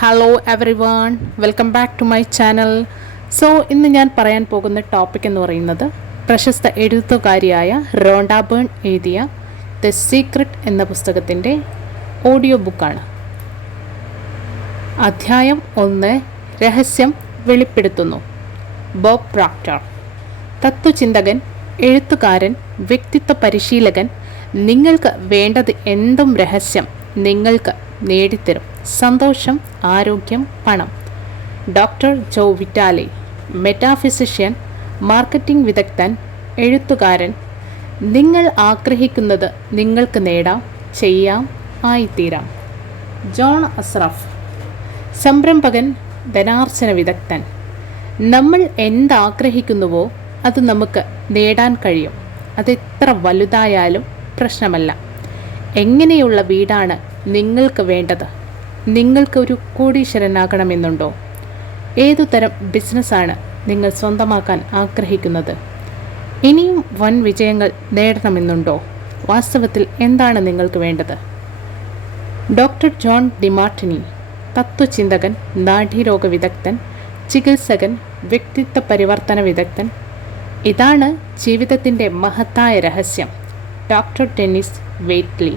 Hello everyone, welcome back to my channel. ഇന്ന് ഞാൻ പറയാൻ പോകുന്ന ടോപ്പിക് എന്ന് പറയുന്നത് പ്രശസ്ത എഴുത്തുകാരിയായ റോണ്ട ബേൺ എഴുതിയ ദ സീക്രട്ട് എന്ന പുസ്തകത്തിൻ്റെ ഓഡിയോ ബുക്കാണ്. അധ്യായം 1, രഹസ്യം വെളിപ്പെടുത്തുന്നു. ബോബ് പ്രോക്ടർ, തത്വചിന്തകൻ, എഴുത്തുകാരൻ, വ്യക്തിത്വ പരിശീലകൻ. നിങ്ങൾക്ക് വേണ്ടത് എന്തും രഹസ്യം നിങ്ങൾക്ക് നേടിത്തരും. സന്തോഷം, ആരോഗ്യം, പണം. ഡോക്ടർ ജോ വിറ്റാലെ, മെറ്റാഫിസിഷ്യൻ, മാർക്കറ്റിംഗ് വിദഗ്ധൻ, എഴുത്തുകാരൻ. നിങ്ങൾ ആഗ്രഹിക്കുന്നത് നിങ്ങൾക്ക് നേടാം, ചെയ്യാം, ആയിത്തീരാം. ജോൺ അസ്രഫ്, സംരംഭകൻ, ധനാർജന വിദഗ്ധൻ. നമ്മൾ എന്താഗ്രഹിക്കുന്നുവോ അത് നമുക്ക് നേടാൻ കഴിയും. അതെത്ര വലുതായാലും പ്രശ്നമല്ല. എങ്ങനെയുള്ള വീടാണ് നിങ്ങൾക്ക് വേണ്ടത്? നിങ്ങൾക്ക് ഒരു കോടീശ്വരനാകണമെന്നുണ്ടോ? ഏതുതരം ബിസിനസ്സാണ് നിങ്ങൾ സ്വന്തമാക്കാൻ ആഗ്രഹിക്കുന്നത്? ഇനിയും വൻ വിജയങ്ങൾ നേടണമെന്നുണ്ടോ? വാസ്തവത്തിൽ എന്താണ് നിങ്ങൾക്ക് വേണ്ടത്? ഡോക്ടർ ജോൺ ഡിമാർട്ടിനി, തത്വചിന്തകൻ, നാഡീരോഗ വിദഗ്ധൻ, ചികിത്സകൻ, വ്യക്തിത്വ പരിവർത്തന വിദഗ്ധൻ. ഇതാണ് ജീവിതത്തിൻ്റെ മഹത്തായ രഹസ്യം. ഡോക്ടർ ഡെന്നിസ് വെയ്റ്റ്ലി,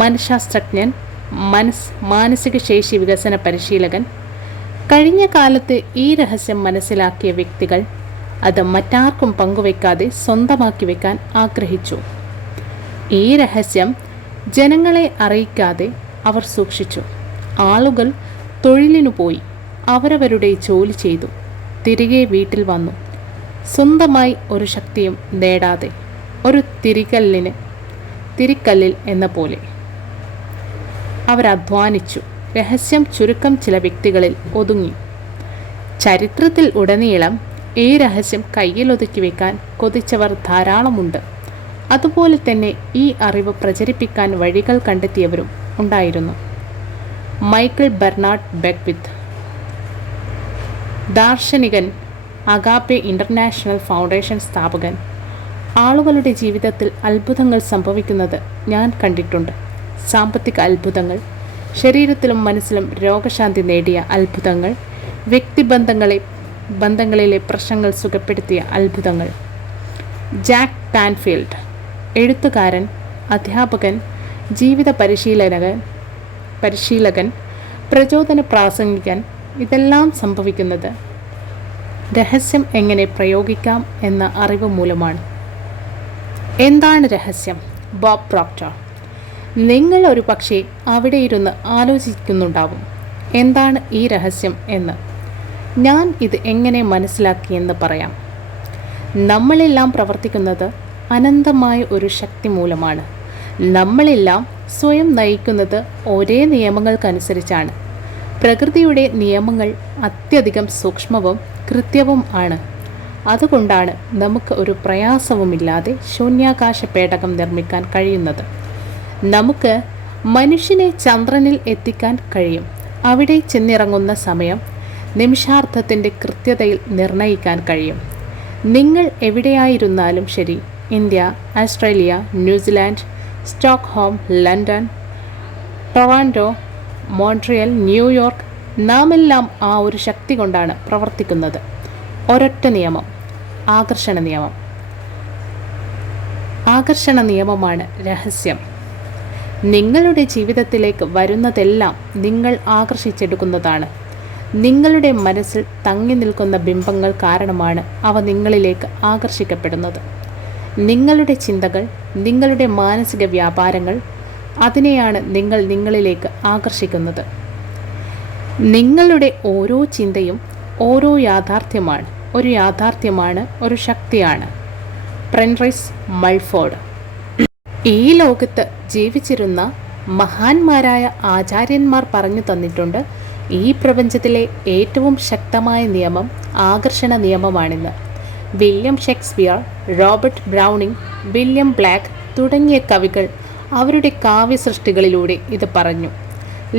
മനഃശാസ്ത്രജ്ഞൻ, മാനസിക ശേഷി വികസന പരിശീലകൻ. കഴിഞ്ഞ കാലത്ത് ഈ രഹസ്യം മനസ്സിലാക്കിയ വ്യക്തികൾ അത് മറ്റാർക്കും പങ്കുവെക്കാതെ സ്വന്തമാക്കി വെക്കാൻ ആഗ്രഹിച്ചു. ഈ രഹസ്യം ജനങ്ങളെ അറിയിക്കാതെ അവർ സൂക്ഷിച്ചു. ആളുകൾ തൊഴിലിനു പോയി, അവരവരുടെ ജോലി ചെയ്തു, തിരികെ വീട്ടിൽ വന്നു. സ്വന്തമായി ഒരു ശക്തിയും നേടാതെ, ഒരു തിരിക്കല്ലിൽ എന്ന പോലെ അവരധ്വാനിച്ചു. രഹസ്യം ചുരുക്കം ചില വ്യക്തികളിൽ ഒതുങ്ങി. ചരിത്രത്തിൽ ഉടനീളം ഈ രഹസ്യം കയ്യിലൊതുക്കി വെക്കാൻ കൊതിച്ചവർ ധാരാളമുണ്ട്. അതുപോലെ തന്നെ ഈ അറിവ് പ്രചരിപ്പിക്കാൻ വഴികൾ കണ്ടെത്തിയവരും ഉണ്ടായിരുന്നു. മൈക്കിൾ ബെർണാഡ് ബെക്വിത്ത്, ദാർശനികൻ, അഗാപ്പെ ഇൻ്റർനാഷണൽ ഫൗണ്ടേഷൻ സ്ഥാപകൻ. ആളുകളുടെ ജീവിതത്തിൽ അത്ഭുതങ്ങൾ സംഭവിക്കുന്നത് ഞാൻ കണ്ടിട്ടുണ്ട്. സാമ്പത്തിക അത്ഭുതങ്ങൾ, ശരീരത്തിലും മനസ്സിലും രോഗശാന്തി നേടിയ അത്ഭുതങ്ങൾ, ബന്ധങ്ങളിലെ പ്രശ്നങ്ങൾ സുഖപ്പെടുത്തിയ അത്ഭുതങ്ങൾ. ജാക്ക് കാൻഫീൽഡ്, എഴുത്തുകാരൻ, അധ്യാപകൻ, ജീവിത പരിശീലകൻ, പ്രചോദന പ്രാസംഗികൻ. ഇതെല്ലാം സംഭവിക്കുന്നത് രഹസ്യം എങ്ങനെ പ്രയോഗിക്കാം എന്ന അറിവ് മൂലമാണ്. എന്താണ് രഹസ്യം? Bob Proctor. നിങ്ങൾ ഒരു പക്ഷേ അവിടെ ഇരുന്ന് ആലോചിക്കുന്നുണ്ടാവും, എന്താണ് ഈ രഹസ്യം എന്ന്. ഞാൻ ഇത് എങ്ങനെ മനസ്സിലാക്കിയെന്ന് പറയാം. നമ്മളെല്ലാം പ്രവർത്തിക്കുന്നത് അനന്തമായ ഒരു ശക്തി മൂലമാണ്. നമ്മളെല്ലാം സ്വയം നയിക്കുന്നത് ഒരേ നിയമങ്ങൾക്കനുസരിച്ചാണ്. പ്രകൃതിയുടെ നിയമങ്ങൾ അത്യധികം സൂക്ഷ്മവും കൃത്യവും ആണ്. അതുകൊണ്ടാണ് നമുക്ക് ഒരു പ്രയാസവുമില്ലാതെ ശൂന്യാകാശ പേടകം നിർമ്മിക്കാൻ കഴിയുന്നത്. നമുക്ക് മനുഷ്യനെ ചന്ദ്രനിൽ എത്തിക്കാൻ കഴിയും. അവിടെ ചെന്നിറങ്ങുന്ന സമയം നിമിഷാർദ്ധത്തിൻ്റെ കൃത്യതയിൽ നിർണ്ണയിക്കാൻ കഴിയും. നിങ്ങൾ എവിടെയായിരുന്നാലും ശരി, India, Australia, New Zealand, Stockholm, London, Toronto, Montreal, New York, നാമെല്ലാം ആ ഒരു ശക്തി കൊണ്ടാണ് പ്രവർത്തിക്കുന്നത്. ഒരൊറ്റ നിയമം, ആകർഷണ നിയമമാണ് രഹസ്യം. നിങ്ങളുടെ ജീവിതത്തിലേക്ക് വരുന്നതെല്ലാം നിങ്ങൾ ആകർഷിച്ചെടുക്കുന്നതാണ്. നിങ്ങളുടെ മനസ്സിൽ തങ്ങി നിൽക്കുന്ന ബിംബങ്ങൾ കാരണമാണ് അവ നിങ്ങളിലേക്ക് ആകർഷിക്കപ്പെടുന്നത്. നിങ്ങളുടെ ചിന്തകൾ, നിങ്ങളുടെ മാനസിക വ്യാപാരങ്ങൾ, അതിനെയാണ് നിങ്ങൾ നിങ്ങളിലേക്ക് ആകർഷിക്കുന്നത്. നിങ്ങളുടെ ഓരോ ചിന്തയും ഓരോ യാഥാർത്ഥ്യമാണ്. ഒരു യാഥാർത്ഥ്യമാണ് ഒരു ശക്തിയാണ്. പ്രെൻറിസ് മൾഫോർഡ്. ഈ ലോകത്ത് ജീവിച്ചിരുന്ന മഹാന്മാരായ ആചാര്യന്മാർ പറഞ്ഞു തന്നിട്ടുണ്ട്, ഈ പ്രപഞ്ചത്തിലെ ഏറ്റവും ശക്തമായ നിയമം ആകർഷണ നിയമമാണെന്ന്. William Shakespeare, Robert Browning, William Blake തുടങ്ങിയ കവികൾ അവരുടെ കാവ്യസൃഷ്ടികളിലൂടെ ഇത് പറഞ്ഞു.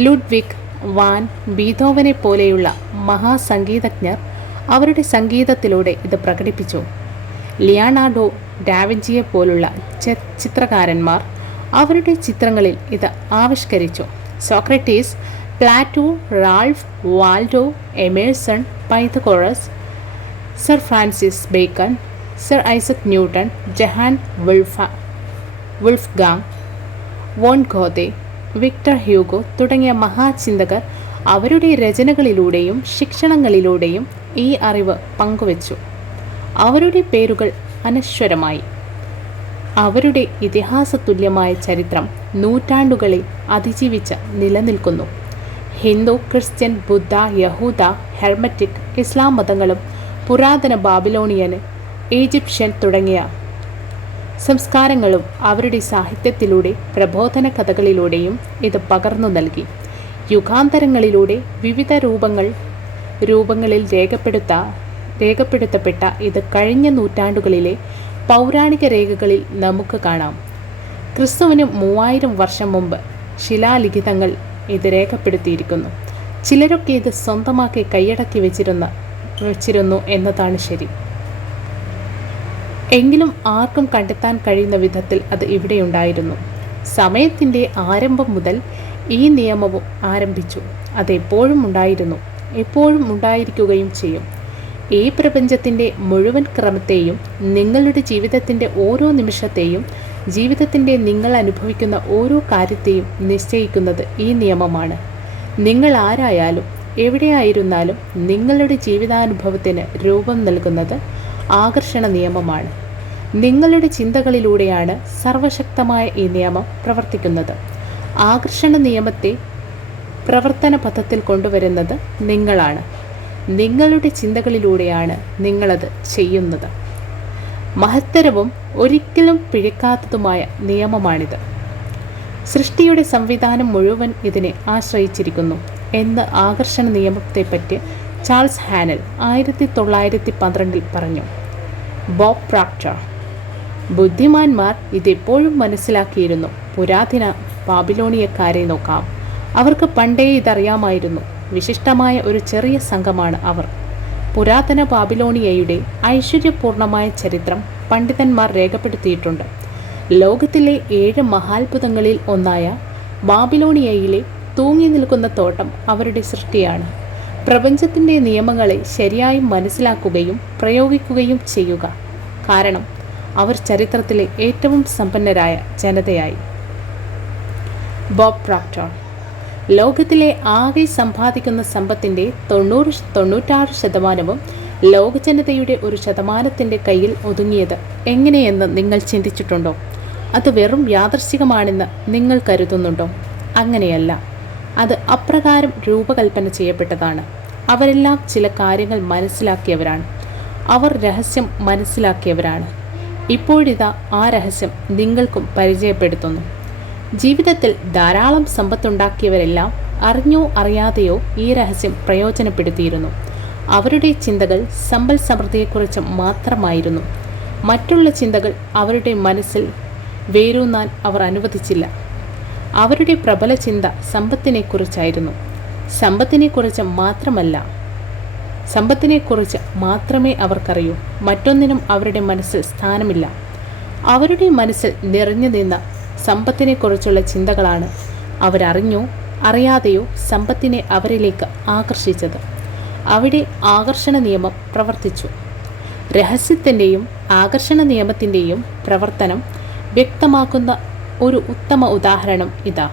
ലുഡ്വിഗ് വാൻ ബീഥോവനെ പോലെയുള്ള മഹാസംഗീതജ്ഞർ അവരുടെ സംഗീതത്തിലൂടെ ഇത് പ്രകടിപ്പിച്ചു. ലിയനാർഡോ ഡാവിഞ്ചിയെ പോലുള്ള ചിത്രകാരന്മാർ അവരുടെ ചിത്രങ്ങളിൽ ഇത് ആവിഷ്കരിച്ചു. Socrates, Plato, Ralph Waldo Emerson, Pythagoras, Sir Francis Bacon, Sir Isaac Newton, Johann Wolfgang von Goethe, Victor Hugo തുടങ്ങിയ മഹാചിന്തകർ അവരുടെ രചനകളിലൂടെയും ശിക്ഷണങ്ങളിലൂടെയും ഈ അറിവ് പങ്കുവച്ചു. അവരുടെ പേരുകൾ അനശ്വരമായി. അവരുടെ ഇതിഹാസതുല്യമായ ചരിത്രം നൂറ്റാണ്ടുകളെ അതിജീവിച്ച് നിലനിൽക്കുന്നു. ഹിന്ദു, ക്രിസ്ത്യൻ, ബുദ്ധ, യഹൂദ, ഹെർമറ്റിക്, ഇസ്ലാം മതങ്ങളും പുരാതന ബാബിലോണിയൻ, ഈജിപ്ഷ്യൻ തുടങ്ങിയ സംസ്കാരങ്ങളും അവരുടെ സാഹിത്യത്തിലൂടെ പ്രബോധന കഥകളിലൂടെയും ഇത് പകർന്നു നൽകി. യുഗാന്തരങ്ങളിലൂടെ വിവിധ രൂപങ്ങളിൽ രേഖപ്പെടുത്തപ്പെട്ട ഇത് കഴിഞ്ഞ നൂറ്റാണ്ടുകളിലെ പൗരാണിക രേഖകളിൽ നമുക്ക് കാണാം. ക്രിസ്തുവിന് 3000 വർഷം മുമ്പ് ശിലാലിഖിതങ്ങൾ ഇത് രേഖപ്പെടുത്തിയിരിക്കുന്നു. ചിലരൊക്കെ ഇത് സ്വന്തമാക്കി കൈയടക്കി വെച്ചിരുന്നു എന്നതാണ് ശരി. എങ്കിലും ആർക്കും കണ്ടെത്താൻ കഴിയുന്ന വിധത്തിൽ അത് ഇവിടെയുണ്ടായിരുന്നു. സമയത്തിൻ്റെ ആരംഭം മുതൽ ഈ നിയമവും ആരംഭിച്ചു. അതെപ്പോഴും ഉണ്ടായിരുന്നു, എപ്പോഴും ഉണ്ടായിരിക്കുകയും ചെയ്യും. ഈ പ്രപഞ്ചത്തിൻ്റെ മുഴുവൻ ക്രമത്തെയും, നിങ്ങളുടെ ജീവിതത്തിൻ്റെ ഓരോ നിമിഷത്തെയും, ജീവിതത്തിൻ്റെ നിങ്ങൾ അനുഭവിക്കുന്ന ഓരോ കാര്യത്തെയും നിശ്ചയിക്കുന്നത് ഈ നിയമമാണ്. നിങ്ങൾ ആരായാലും എവിടെയായിരുന്നാലും നിങ്ങളുടെ ജീവിതാനുഭവത്തിന് രൂപം നൽകുന്നത് ആകർഷണ നിയമമാണ്. നിങ്ങളുടെ ചിന്തകളിലൂടെയാണ് സർവശക്തമായ ഈ നിയമം പ്രവർത്തിക്കുന്നത്. ആകർഷണ നിയമത്തെ പ്രവർത്തന പഥത്തിൽ കൊണ്ടുവരുന്നത് നിങ്ങളാണ്. നിങ്ങളുടെ ചിന്തകളിലൂടെയാണ് നിങ്ങളത് ചെയ്യുന്നത്. മഹത്തരവും ഒരിക്കലും പിഴക്കാത്തതുമായ നിയമമാണിത്. സൃഷ്ടിയുടെ സംവിധാനം മുഴുവൻ ഇതിനെ ആശ്രയിച്ചിരിക്കുന്നു എന്ന് ആകർഷണ നിയമത്തെപ്പറ്റി ചാൾസ് ഹാനൽ 1912 പറഞ്ഞു. ബോബ് പ്രോക്ടർ: ബുദ്ധിമാന്മാർ ഇതെപ്പോഴും മനസ്സിലാക്കിയിരുന്നു. പുരാതന ബാബിലോണിയക്കാരെ നോക്കാം. അവർക്ക് പണ്ടേ ഇതറിയാമായിരുന്നു. വിശിഷ്ടമായ ഒരു ചെറിയ സംഘമാണ് അവർ. പുരാതന ബാബിലോണിയയുടെ ഐശ്വര്യപൂർണമായ ചരിത്രം പണ്ഡിതന്മാർ രേഖപ്പെടുത്തിയിട്ടുണ്ട്. ലോകത്തിലെ 7 മഹാത്ഭുതങ്ങളിൽ ഒന്നായ ബാബിലോണിയയിലെ തൂങ്ങി നിൽക്കുന്ന തോട്ടം അവരുടെ സൃഷ്ടിയാണ്. പ്രപഞ്ചത്തിൻ്റെ നിയമങ്ങളെ ശരിയായി മനസ്സിലാക്കുകയും പ്രയോഗിക്കുകയും ചെയ്യുക കാരണം അവർ ചരിത്രത്തിലെ ഏറ്റവും സമ്പന്നരായ ജനതയായി. ബോബ് പ്രോക്ടർ: ലോകത്തിലെ ആകെ സമ്പാദിക്കുന്ന സമ്പത്തിൻ്റെ 96% ലോക ജനതയുടെ 1% കയ്യിൽ ഒതുങ്ങിയത് എങ്ങനെയെന്ന് നിങ്ങൾ ചിന്തിച്ചിട്ടുണ്ടോ? അത് വെറും യാദൃശ്ചികമാണെന്ന് നിങ്ങൾ കരുതുന്നുണ്ടോ? അങ്ങനെയല്ല. അത് അപ്രകാരം രൂപകൽപ്പന ചെയ്യപ്പെട്ടതാണ്. അവരെല്ലാം ചില കാര്യങ്ങൾ മനസ്സിലാക്കിയവരാണ്. അവർ രഹസ്യം മനസ്സിലാക്കിയവരാണ്. ഇപ്പോഴിതാ ആ രഹസ്യം നിങ്ങൾക്കും പരിചയപ്പെടുത്തുന്നു. ജീവിതത്തിൽ ധാരാളം സമ്പത്തുണ്ടാക്കിയവരെല്ലാം അറിഞ്ഞോ അറിയാതെയോ ഈ രഹസ്യം പ്രയോജനപ്പെടുത്തിയിരുന്നു. അവരുടെ ചിന്തകൾ സമ്പൽ സമൃദ്ധിയെക്കുറിച്ച് മാത്രമായിരുന്നു. മറ്റുള്ള ചിന്തകൾ അവരുടെ മനസ്സിൽ വേരൂന്നാൻ അവർ അനുവദിച്ചില്ല. അവരുടെ പ്രബല ചിന്ത സമ്പത്തിനെക്കുറിച്ചായിരുന്നു. സമ്പത്തിനെക്കുറിച്ച് മാത്രമേ അവർക്കറിയൂ. മറ്റൊന്നിനും അവരുടെ മനസ്സിൽ സ്ഥാനമില്ല. അവരുടെ മനസ്സിൽ നിറഞ്ഞു നിന്ന സമ്പത്തിനെക്കുറിച്ചുള്ള ചിന്തകളാണ് അവരറിഞ്ഞോ അറിയാതെയോ സമ്പത്തിനെ അവരിലേക്ക് ആകർഷിച്ചത്. അവിടെ ആകർഷണ നിയമം പ്രവർത്തിച്ചു. രഹസ്യത്തിൻ്റെയും ആകർഷണ നിയമത്തിൻ്റെയും പ്രവർത്തനം വ്യക്തമാക്കുന്ന ഒരു ഉത്തമ ഉദാഹരണം ഇതാ.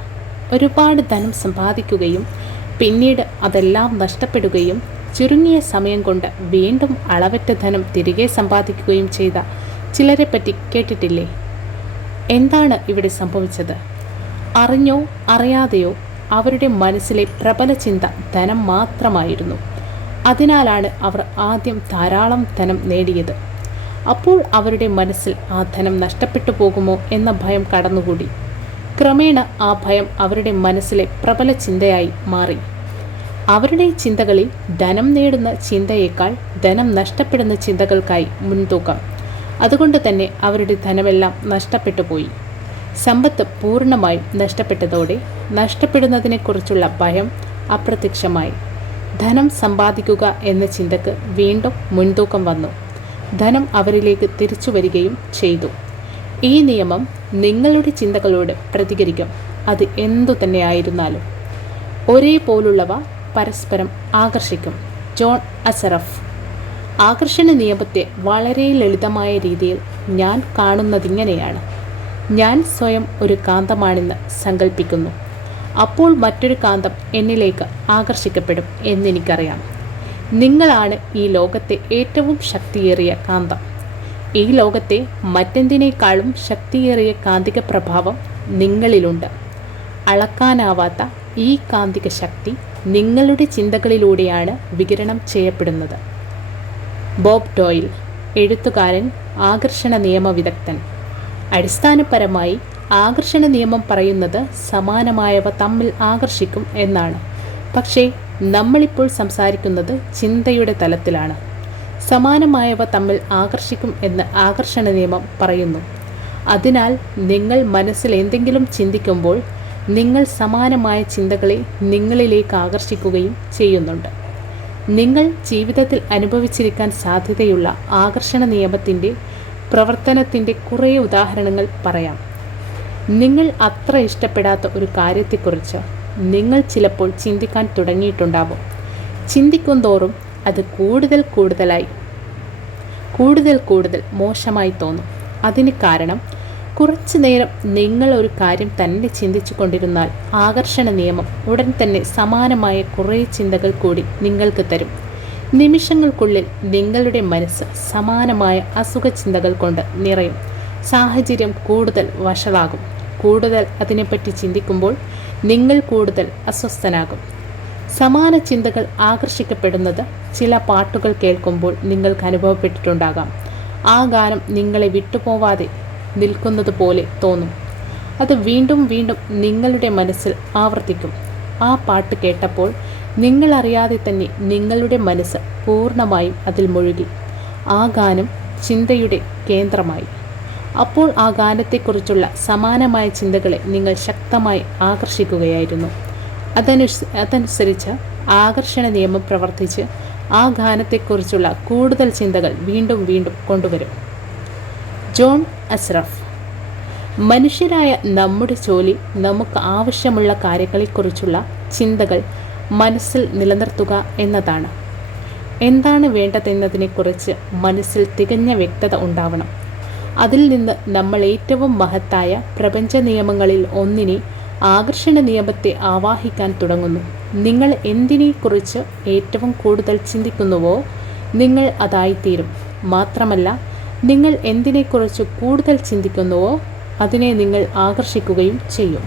ഒരുപാട് ധനം സമ്പാദിക്കുകയും പിന്നീട് അതെല്ലാം നഷ്ടപ്പെടുകയും ചുരുങ്ങിയ സമയം കൊണ്ട് വീണ്ടും അളവറ്റ ധനം തിരികെ സമ്പാദിക്കുകയും ചെയ്ത ചിലരെപ്പറ്റി കേട്ടിട്ടില്ലേ? എന്താണ് ഇവിടെ സംഭവിച്ചത്? അറിഞ്ഞോ അറിയാതെയോ അവരുടെ മനസ്സിലെ പ്രബല ചിന്ത ധനം മാത്രമായിരുന്നു. അതിനാലാണ് അവർ ആദ്യം ധാരാളം ധനം നേടിയത്. അപ്പോൾ അവരുടെ മനസ്സിൽ ആ ധനം നഷ്ടപ്പെട്ടു പോകുമോ എന്ന ഭയം കടന്നുകൂടി. ക്രമേണ ആ ഭയം അവരുടെ മനസ്സിലെ പ്രബല ചിന്തയായി മാറി. അവരുടെ ചിന്തകളിൽ ധനം നേടുന്ന ചിന്തയേക്കാൾ ധനം നഷ്ടപ്പെടുന്ന ചിന്തകൾക്കായി മുൻതൂക്കം. അതുകൊണ്ട് തന്നെ അവരുടെ ധനമെല്ലാം നഷ്ടപ്പെട്ടു പോയി. സമ്പത്ത് പൂർണ്ണമായും നഷ്ടപ്പെട്ടതോടെ നഷ്ടപ്പെടുന്നതിനെക്കുറിച്ചുള്ള ഭയം അപ്രത്യക്ഷമായി. ധനം സമ്പാദിക്കുക എന്ന ചിന്തക്ക് വീണ്ടും മുൻതൂക്കം വന്നു. ധനം അവരിലേക്ക് തിരിച്ചു വരികയും ചെയ്തു. ഈ നിയമം നിങ്ങളുടെ ചിന്തകളോട് പ്രതികരിക്കും, അത് എന്തു തന്നെയായിരുന്നാലും. ഒരേപോലുള്ളവ പരസ്പരം ആകർഷിക്കും. ജോൺ അസറഫ്. ആകർഷണ നിയമത്തെ വളരെ ലളിതമായ രീതിയിൽ ഞാൻ കാണുന്നതിങ്ങനെയാണ്. ഞാൻ സ്വയം ഒരു കാന്തമാണെന്ന് സങ്കല്പിക്കുന്നു. അപ്പോൾ മറ്റൊരു കാന്തം എന്നിലേക്ക് ആകർഷിക്കപ്പെടും എന്നെനിക്കറിയാം. നിങ്ങളാണ് ഈ ലോകത്തെ ഏറ്റവും ശക്തിയേറിയ കാന്തം. ഈ ലോകത്തെ മറ്റെന്തിനേക്കാളും ശക്തിയേറിയ കാന്തിക പ്രഭാവം നിങ്ങളിലുണ്ട്. അളക്കാനാവാത്ത ഈ കാന്തിക ശക്തി നിങ്ങളുടെ ചിന്തകളിലൂടെയാണ് വികിരണം ചെയ്യപ്പെടുന്നത്. ബോബ് ഡോയിൽ, എഴുത്തുകാരൻ, ആകർഷണ നിയമ വിദഗ്ധൻ. അടിസ്ഥാനപരമായി ആകർഷണ നിയമം പറയുന്നത് സമാനമായവ തമ്മിൽ ആകർഷിക്കും എന്നാണ്. പക്ഷേ നമ്മളിപ്പോൾ സംസാരിക്കുന്നത് ചിന്തയുടെ തലത്തിലാണ്. സമാനമായവ തമ്മിൽ ആകർഷിക്കും എന്ന് ആകർഷണ നിയമം പറയുന്നു. അതിനാൽ നിങ്ങൾ മനസ്സിൽ എന്തെങ്കിലും ചിന്തിക്കുമ്പോൾ നിങ്ങൾ സമാനമായ ചിന്തകളെ നിങ്ങളിലേക്ക് ആകർഷിക്കുകയും ചെയ്യുന്നുണ്ട്. നിങ്ങൾ ജീവിതത്തിൽ അനുഭവിച്ചിരിക്കാൻ സാധ്യതയുള്ള ആകർഷണ നിയമത്തിൻ്റെ പ്രവർത്തനത്തിൻ്റെ കുറേ ഉദാഹരണങ്ങൾ പറയാം. നിങ്ങൾ അത്ര ഇഷ്ടപ്പെടാത്ത ഒരു കാര്യത്തെക്കുറിച്ച് നിങ്ങൾ ചിലപ്പോൾ ചിന്തിക്കാൻ തുടങ്ങിയിട്ടുണ്ടാവും. ചിന്തിക്കുന്തോറും അത് കൂടുതൽ മോശമായി തോന്നും. അതിന് കാരണം കുറച്ചു നേരം നിങ്ങൾ ഒരു കാര്യം തന്നെ ചിന്തിച്ചു കൊണ്ടിരുന്നാൽ ആകർഷണ നിയമം ഉടൻ തന്നെ സമാനമായ കുറേ ചിന്തകൾ കൂടി നിങ്ങൾക്ക് തരും. നിമിഷങ്ങൾക്കുള്ളിൽ നിങ്ങളുടെ മനസ്സ് സമാനമായ അസുഖ ചിന്തകൾ കൊണ്ട് നിറയും. സാഹചര്യം കൂടുതൽ വഷളാകും. കൂടുതൽ അതിനെപ്പറ്റി ചിന്തിക്കുമ്പോൾ നിങ്ങൾ കൂടുതൽ അസ്വസ്ഥനാകും. സമാന ചിന്തകൾ ആകർഷിക്കപ്പെടുന്നത് ചില പാട്ടുകൾ കേൾക്കുമ്പോൾ നിങ്ങൾക്ക് അനുഭവപ്പെട്ടിട്ടുണ്ടാകാം. ആ ഗാനം നിങ്ങളെ വിട്ടുപോവാതെ നിൽക്കുന്നത് പോലെ തോന്നും. അത് വീണ്ടും വീണ്ടും നിങ്ങളുടെ മനസ്സിൽ ആവർത്തിക്കും. ആ പാട്ട് കേട്ടപ്പോൾ നിങ്ങളറിയാതെ തന്നെ നിങ്ങളുടെ മനസ്സ് പൂർണ്ണമായും അതിൽ മുഴുകി. ആ ഗാനം ചിന്തയുടെ കേന്ദ്രമായി. അപ്പോൾ ആ ഗാനത്തെക്കുറിച്ചുള്ള സമാനമായ ചിന്തകളെ നിങ്ങൾ ശക്തമായി ആകർഷിക്കുകയായിരുന്നു. അതനുസരിച്ച് ആകർഷണ നിയമം പ്രവർത്തിച്ച് ആ ഗാനത്തെക്കുറിച്ചുള്ള കൂടുതൽ ചിന്തകൾ വീണ്ടും വീണ്ടും കൊണ്ടുവരും. ജോൺ അസ്റഫ്. മനുഷ്യരായ നമ്മുടെ ജോലി നമുക്ക് ആവശ്യമുള്ള കാര്യങ്ങളെക്കുറിച്ചുള്ള ചിന്തകൾ മനസ്സിൽ നിലനിർത്തുക എന്നതാണ്. എന്താണ് വേണ്ടതെന്നതിനെക്കുറിച്ച് മനസ്സിൽ തികഞ്ഞ വ്യക്തത ഉണ്ടാവണം. അതിൽ നിന്ന് നമ്മൾ ഏറ്റവും മഹത്തായ പ്രപഞ്ച നിയമങ്ങളിൽ ഒന്നിനെ, ആകർഷണ നിയമത്തെ ആവാഹിക്കാൻ തുടങ്ങുന്നു. നിങ്ങൾ എന്തിനെക്കുറിച്ച് ഏറ്റവും കൂടുതൽ ചിന്തിക്കുന്നുവോ നിങ്ങൾ അതായിത്തീരും. മാത്രമല്ല, നിങ്ങൾ എന്തിനെക്കുറിച്ച് കൂടുതൽ ചിന്തിക്കുന്നുവോ അതിനെ നിങ്ങൾ ആകർഷിക്കുകയും ചെയ്യും.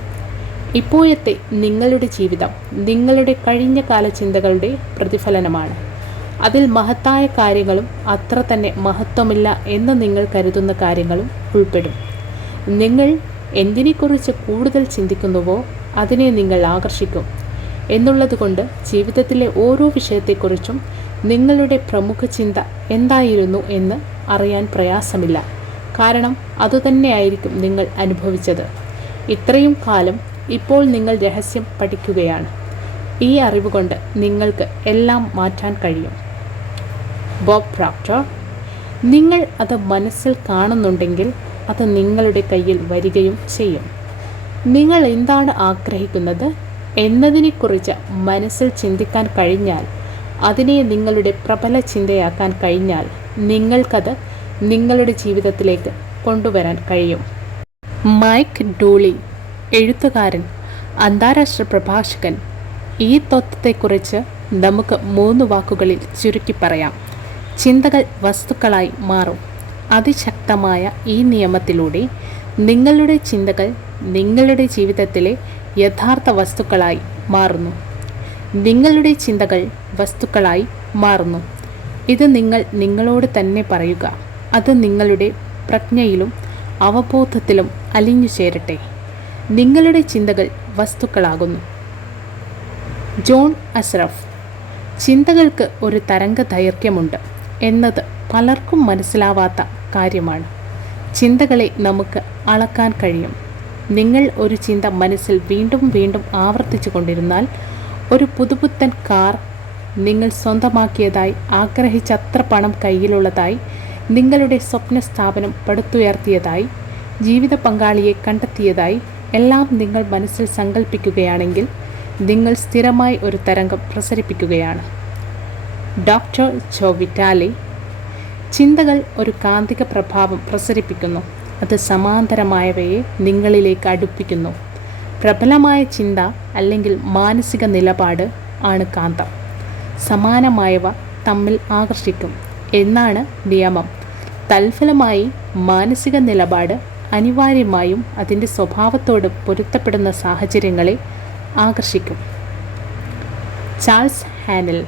ഇപ്പോഴത്തെ നിങ്ങളുടെ ജീവിതം നിങ്ങളുടെ കഴിഞ്ഞ കാല ചിന്തകളുടെ പ്രതിഫലനമാണ്. അതിൽ മഹത്തായ കാര്യങ്ങളും അത്ര തന്നെ മഹത്വമില്ല എന്ന് നിങ്ങൾ കരുതുന്ന കാര്യങ്ങളും ഉൾപ്പെടും. നിങ്ങൾ എന്തിനെക്കുറിച്ച് കൂടുതൽ ചിന്തിക്കുന്നുവോ അതിനെ നിങ്ങൾ ആകർഷിക്കും. എന്നുള്ളതുകൊണ്ട് ജീവിതത്തിലെ ഓരോ വിഷയത്തെക്കുറിച്ചും നിങ്ങളുടെ പ്രമുഖ ചിന്ത എന്തായിരുന്നു എന്ന് അറിയാൻ പ്രയാസമില്ല. കാരണം അതുതന്നെയായിരിക്കും നിങ്ങൾ അനുഭവിച്ചത് ഇത്രയും കാലം. ഇപ്പോൾ നിങ്ങൾ രഹസ്യം പഠിക്കുകയാണ്. ഈ അറിവ് കൊണ്ട് നിങ്ങൾക്ക് എല്ലാം മാറ്റാൻ കഴിയും. Bob Proctor. നിങ്ങൾ അത് മനസ്സിൽ കാണുന്നുണ്ടെങ്കിൽ അത് നിങ്ങളുടെ കയ്യിൽ വരികയും ചെയ്യും. നിങ്ങൾ എന്താണ് ആഗ്രഹിക്കുന്നത് എന്നതിനെക്കുറിച്ച് മനസ്സിൽ ചിന്തിക്കാൻ കഴിഞ്ഞാൽ, അതിനെ നിങ്ങളുടെ പ്രബല ചിന്തയാക്കാൻ കഴിഞ്ഞാൽ നിങ്ങൾക്കത് നിങ്ങളുടെ ജീവിതത്തിലേക്ക് കൊണ്ടുവരാൻ കഴിയും. മൈക്ക് ഡൂളി, എഴുത്തുകാരൻ, അന്താരാഷ്ട്ര പ്രഭാഷകൻ. ഈ തത്വത്തെക്കുറിച്ച് നമുക്ക് 3 വാക്കുകളിൽ ചുരുക്കി പറയാം. ചിന്തകൾ വസ്തുക്കളായി മാറും. അതിശക്തമായ ഈ നിയമത്തിലൂടെ നിങ്ങളുടെ ചിന്തകൾ നിങ്ങളുടെ ജീവിതത്തിലെ യഥാർത്ഥ വസ്തുക്കളായി മാറുന്നു. നിങ്ങളുടെ ചിന്തകൾ വസ്തുക്കളായി മാറുന്നു. ഇത് നിങ്ങൾ നിങ്ങളോട് തന്നെ പറയുക. അത് നിങ്ങളുടെ പ്രജ്ഞയിലും അവബോധത്തിലും അലിഞ്ഞു ചേരട്ടെ. നിങ്ങളുടെ ചിന്തകൾ വസ്തുക്കളാകുന്നു. ജോൺ അസ്റഫ്. ചിന്തകൾക്ക് ഒരു തരംഗ ദൈർഘ്യമുണ്ട് എന്നത് പലർക്കും മനസ്സിലാവാത്ത കാര്യമാണ്. ചിന്തകളെ നമുക്ക് അളക്കാൻ കഴിയും. നിങ്ങൾ ഒരു ചിന്ത മനസ്സിൽ വീണ്ടും വീണ്ടും ആവർത്തിച്ചു കൊണ്ടിരുന്നാൽ, ഒരു പുതുപുത്തൻ കാർ നിങ്ങൾ സ്വന്തമാക്കിയതായി, ആഗ്രഹിച്ചത്ര പണം കയ്യിലുള്ളതായി, നിങ്ങളുടെ സ്വപ്ന സ്ഥാപനം പടുത്തുയർത്തിയതായി, ജീവിത പങ്കാളിയെ കണ്ടെത്തിയതായി എല്ലാം നിങ്ങൾ മനസ്സിൽ സങ്കല്പിക്കുകയാണെങ്കിൽ നിങ്ങൾ സ്ഥിരമായി ഒരു തരംഗം പ്രസരിപ്പിക്കുകയാണ്. ഡോക്ടർ ജോ വിറ്റാലി, ചിന്തകൾ ഒരു കാന്തിക പ്രഭാവം പ്രസരിപ്പിക്കുന്നു. അത് സമാന്തരമായവയെ നിങ്ങളിലേക്ക് അടുപ്പിക്കുന്നു. പ്രബലമായ ചിന്ത അല്ലെങ്കിൽ മാനസിക നിലപാട് ആണ് കാന്തം. സമാനമായവ തമ്മിൽ ആകർഷിക്കും എന്നാണ് നിയമം. തൽഫലമായി മാനസിക നിലപാട് അനിവാര്യമായും അതിൻ്റെ സ്വഭാവത്തോട് പൊരുത്തപ്പെടുന്ന സാഹചര്യങ്ങളെ ആകർഷിക്കും. ചാൾസ് ഹാനൽ,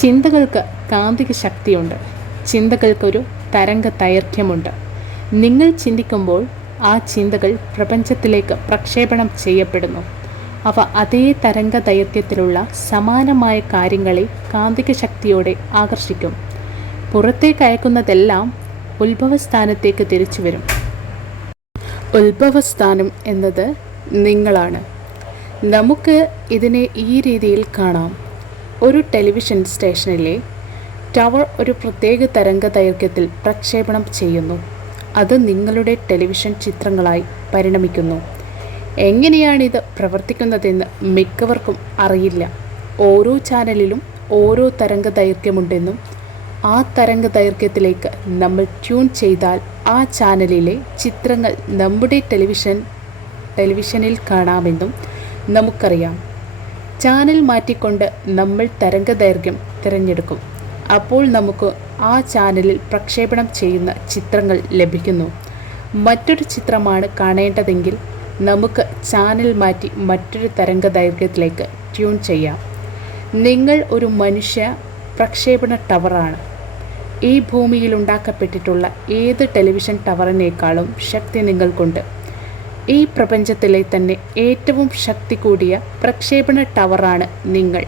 ചിന്തകൾക്ക് കാന്തിക ശക്തിയുണ്ട്. ചിന്തകൾക്കൊരു തരംഗ ദൈർഘ്യമുണ്ട്. നിങ്ങൾ ചിന്തിക്കുമ്പോൾ ആ ചിന്തകൾ പ്രപഞ്ചത്തിലേക്ക് പ്രക്ഷേപണം ചെയ്യപ്പെടുന്നു. അവ അതേ തരംഗ ദൈർഘ്യത്തിലുള്ള സമാനമായ കാര്യങ്ങളെ കാന്തിക ശക്തിയോടെ ആകർഷിക്കും. പുറത്തേക്ക് അയക്കുന്നതെല്ലാം ഉത്ഭവസ്ഥാനത്തേക്ക് തിരിച്ചു വരും. ഉത്ഭവസ്ഥാനം എന്നത് നിങ്ങളാണ്. നമുക്ക് ഇതിനെ ഈ രീതിയിൽ കാണാം. ഒരു ടെലിവിഷൻ സ്റ്റേഷനിലെ ടവർ ഒരു പ്രത്യേക തരംഗ ദൈർഘ്യത്തിൽ പ്രക്ഷേപണം ചെയ്യുന്നു. അത് നിങ്ങളുടെ ടെലിവിഷൻ ചിത്രങ്ങളായി പരിണമിക്കുന്നു. എങ്ങനെയാണിത് പ്രവർത്തിക്കുന്നതെന്ന് മിക്കവർക്കും അറിയില്ല. ഓരോ ചാനലിലും ഓരോ തരംഗ ദൈർഘ്യമുണ്ടെന്നും ആ തരംഗ ദൈർഘ്യത്തിലേക്ക് നമ്മൾ ട്യൂൺ ചെയ്താൽ ആ ചാനലിലെ ചിത്രങ്ങൾ നമ്മുടെ ടെലിവിഷനിൽ കാണാമെന്നും നമുക്കറിയാം. ചാനൽ മാറ്റിക്കൊണ്ട് നമ്മൾ തരംഗ ദൈർഘ്യം തിരഞ്ഞെടുക്കും. അപ്പോൾ നമുക്ക് ആ ചാനലിൽ പ്രക്ഷേപണം ചെയ്യുന്ന ചിത്രങ്ങൾ ലഭിക്കുന്നു. മറ്റൊരു ചിത്രമാണ് കാണേണ്ടതെങ്കിൽ നമുക്ക് ചാനൽ മാറ്റി മറ്റൊരു തരംഗ ദൈർഘ്യത്തിലേക്ക് ട്യൂൺ ചെയ്യാം. നിങ്ങൾ ഒരു മനുഷ്യ പ്രക്ഷേപണ ടവറാണ്. ഈ ഭൂമിയിൽ ഉണ്ടാക്കപ്പെട്ടിട്ടുള്ള ഏത് ടെലിവിഷൻ ടവറിനേക്കാളും ശക്തി നിങ്ങൾക്കുണ്ട്. ഈ പ്രപഞ്ചത്തിലെ തന്നെ ഏറ്റവും ശക്തി കൂടിയ പ്രക്ഷേപണ ടവറാണ് നിങ്ങൾ.